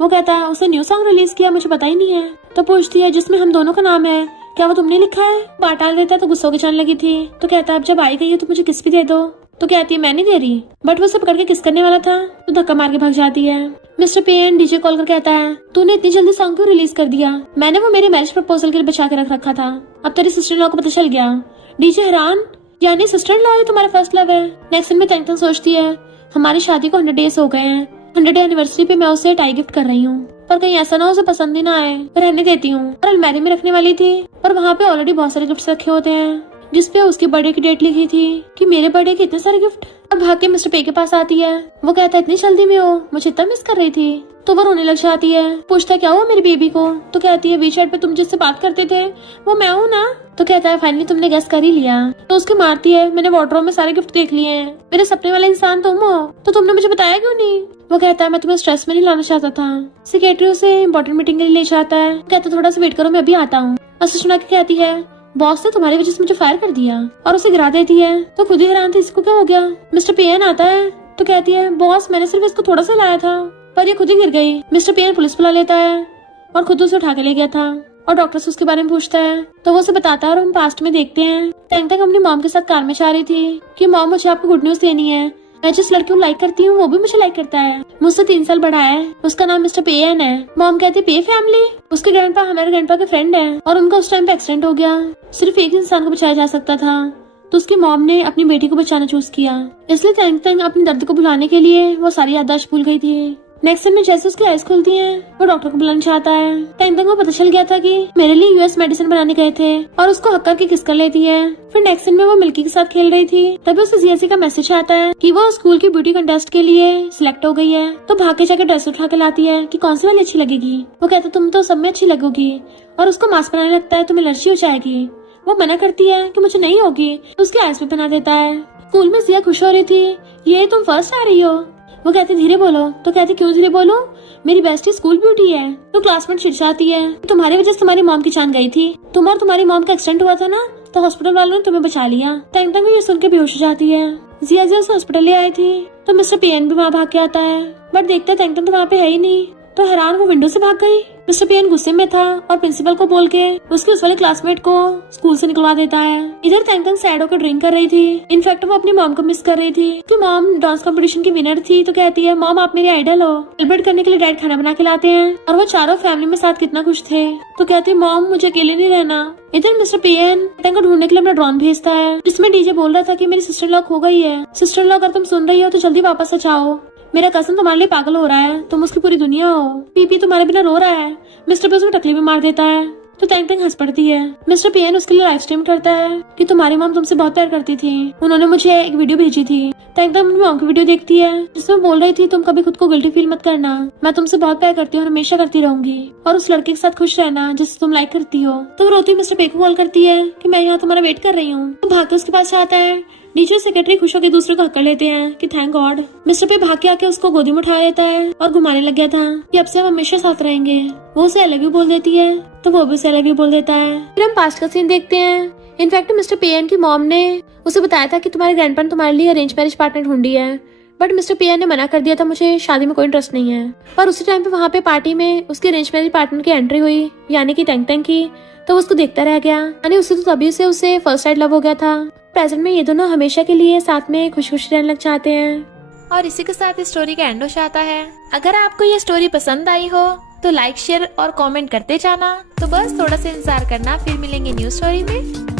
वो कहता है उसने न्यू सॉन्ग रिलीज किया मुझे पता ही नहीं है। तो पूछती है जिसमें हम दोनों का नाम है क्या वो तुमने लिखा है। बात डाल देता है तो गुस्सा के जाने लगी थी। तो कहता है अब जब आई गई है तो मुझे किस भी दे दो। तो कहती है मैं नहीं दे रही, बट वो उसे पकड़ के किस करने वाला था तो धक्का मार के भाग जाती है। मिस्टर पेन डीजे कॉल कर कहता है तूने इतनी जल्दी सॉन्ग क्यों रिलीज कर दिया, मैंने वो मेरे मैरिज प्रपोजल के लिए बचा के रख रखा था, अब तेरी सिस्टर इन लॉ को पता चल गया। डीजे हैरान यानी सिस्टर इन लॉ ही तुम्हारा फर्स्ट लव है। नेक्स्ट सीन में तेंगतेंग सोचती है हमारी शादी को 100 डेज हो गए हैं, 100 डे एनिवर्सरी पे मैं उसे टाई गिफ्ट कर रही हूँ, पर कहीं ऐसा ना हो उसे पसंद ही ना आए, रहने देती हूँ। और अलमारी में रखने वाली थी और वहाँ पे ऑलरेडी बहुत सारे गिफ्ट रखे होते हैं जिसपे उसकी बर्थडे की डेट लिखी थी कि मेरे बर्थडे के इतने सारे गिफ्ट। अब भाग के मिस्टर पे के पास आती है। वो कहता है इतनी जल्दी में हो, मुझे इतना मिस कर रही थी। तो वो रोने लग जाती है। पूछता क्या हुआ मेरी बेबी को? तो कहती है वीचैट पे तुम जिससे बात करते थे वो मैं हूँ ना। तो कहता है फाइनली तुमने गेस कर ही लिया। तो उसकी मारती है मैंने वार्डरोब में सारे गिफ्ट देख लिए हैं, मेरे सपने वाले इंसान तुम हो, तो तुमने मुझे बताया क्यों नहीं? वो कहता है मैं तुम्हें स्ट्रेस में नहीं लाना चाहता था। सेक्रेटरी उसे इंपॉर्टेंट मीटिंग के लिए ले जाता है। कहता है थोड़ा सा वेट करो मैं अभी आता हूँ। असर सुना के कहती है बॉस ने तुम्हारी वजह से मुझे फायर कर दिया, और उसे गिरा देती है। तो खुद ही हैरान थी इसको क्या हो गया। मिस्टर पेन आता है तो कहती है बॉस मैंने सिर्फ इसको थोड़ा सा लाया था पर ये खुद ही गिर गई। मिस्टर पेन पुलिस बुला लेता है और खुद उसे उठा के ले गया था। और डॉक्टर से उसके बारे में पूछता है तो वो उसे बताता है और हम पास्ट में देखते हैं तेंगतेंग अपनी मॉम के साथ कार में जा रही थी कि मॉम मुझे आपको गुड न्यूज देनी है, मैं जिस लड़की को लाइक करती हूँ वो भी मुझे लाइक करता है, मुझसे 3 साल बड़ा है, उसका नाम मिस्टर पेन है। मॉम कहती पे फैमिली, उसके ग्रैंडपा हमारे ग्रैंडपा के फ्रेंड है और उनका उस टाइम पे एक्सीडेंट हो गया, सिर्फ एक इंसान को बचाया जा सकता था, तो उसकी मॉम ने अपनी बेटी को बचाना चूज किया। इसलिए तेंगतेंग अपने दर्द को भुलाने के लिए वो सारी याददाश्त भूल गई थी। नेक्स्ट टाइम में जैसे उसकी आइज खुलती हैं, वो डॉक्टर को बुलाना चाहता है। तेंगतेंग को पता चल गया था कि मेरे लिए यूएस मेडिसिन बनाने गए थे और उसको हक करके किस कर लेती है। फिर नेक्स्ट टाइम में वो मिल्की के साथ खेल रही थी, तभी उसे जीएससी का मैसेज आता है कि वो स्कूल की ब्यूटी कंटेस्ट के लिए सिलेक्ट हो गई है। तो भाग के जाकर ड्रेस उठा के लाती है कि कौन सी वाली अच्छी लगेगी। वो कहता तुम तो सब में अच्छी लगोगी, और उसको मास्क बनाने लगता है तुम्हें एलर्जी हो जाएगी। वो मना करती है कि मुझे नहीं होगी, तो उसके आइज पे पहना देता है। स्कूल में जिया खुश हो रही थी ये तुम फर्स्ट आ रही हो। वो कहती धीरे बोलो। तो कहती क्यों धीरे बोलो, मेरी बेस्टी स्कूल ब्यूटी है। तो क्लासमेट चिढ़ाती है तुम्हारी वजह से तुम्हारी मॉम की जान गई थी, तुम और तुम्हारी मॉम का एक्सीडेंट हुआ था ना, तो हॉस्पिटल वालों ने तुम्हें बचा लिया। तेंगतेंग ये सुन के बेहोश हो जाती है। जिया उसे हॉस्पिटल ले आई थी तो मिस्टर पेन भी वहाँ भाग के आता है, बट देखते तेंगतेंग तो वहाँ पे है ही नहीं। तो हैरान वो विंडो से भाग गई। मिस्टर पेन गुस्से में था और प्रिंसिपल को बोल के उसके उस वाले क्लासमेट को स्कूल से निकलवा देता है। इधर तेंगतेंग सैड होकर ड्रिंक कर रही थी। इनफैक्ट वो अपनी मॉम को मिस कर रही थी कि मॉम डांस कंपटीशन की विनर थी। तो कहती है मॉम आप मेरी आइडल हो। सेलिब्रेट करने के लिए डैड खाना बना के लाते हैं और वो चारों फैमिली में साथ कितना खुश थे। तो कहती है मॉम मुझे अकेले नहीं रहना। इधर मिस्टर पेन तेंगतेंग को ढूंढने के लिए अपना ड्रोन भेजता है जिसमें डीजे बोल रहा था कि मेरी सिस्टर लॉ खो गई है। सिस्टर लॉ अगर तुम सुन रही हो तो जल्दी वापस आ जाओ, मेरा कज़न तुम्हारे लिए पागल हो रहा है, तुम उसकी पूरी दुनिया हो, पीपी तुम्हारे बिना रो रहा है। मिस्टर पे उसको टकली भी मार देता है। तो तेंगतेंग हंस पड़ती है। मिस्टर पेन उसके लिए लाइव स्ट्रीम करता है कि तुम्हारी मॉम तुमसे बहुत प्यार करती थी, उन्होंने मुझे एक वीडियो भेजी थी। तेंगतेंग अपनी मॉम की वीडियो देखती है जिसमें बोल रही थी तुम कभी खुद को गिल्टी फील मत करना, मैं तुमसे बहुत प्यार करती हूँ और हमेशा करती रहूंगी, और उस लड़के के साथ खुश रहना जिसे तुम लाइक करती हो। तो रोती मिस्टर पे को कॉल करती है कि मैं यहाँ तुम्हारा वेट कर रही हूँ। तो भाग के उसके पास आता है। नीचे सेक्रेटरी खुश होकर दूसरे को हक कर लेते हैं कि थैंक गॉड। मिस्टर पे भाग के आके उसको गोदी में उठा लेता है और घुमाने लग गया था कि अब से हम हमेशा साथ रहेंगे। वो उसे आई लव यू बोल देती है तो वो भी उसे आई लव यू बोल देता है। फिर हम पास्ट का सीन देखते हैं। इनफैक्ट मिस्टर पेन की मॉम ने उसे बताया था कि तुम्हारे ग्रैंडपा ने तुम्हारे लिए अरेंज मैरिज पार्टनर ढूंढी है, बट मिस्टर पेन ने मना कर दिया था मुझे शादी में कोई इंटरेस्ट नहीं है। पर उसी टाइम पे वहाँ पे पार्टी में उसके अरेंज मैरिज पार्टनर की एंट्री हुई, यानी कि तेंगतेंग की। तो उसको देखता रह गया, यानी उसे तो तभी से उसे फर्स्ट साइड लव हो गया था। प्रेजेंट में ये दोनों हमेशा के लिए साथ में खुश खुश रहने लग जाते हैं। और इसी के साथ इस स्टोरी का एंड हो जाता है। अगर आपको ये स्टोरी पसंद आई हो तो लाइक शेयर और कमेंट करते जाना। तो बस थोड़ा सा इंतजार करना, फिर मिलेंगे न्यू स्टोरी में।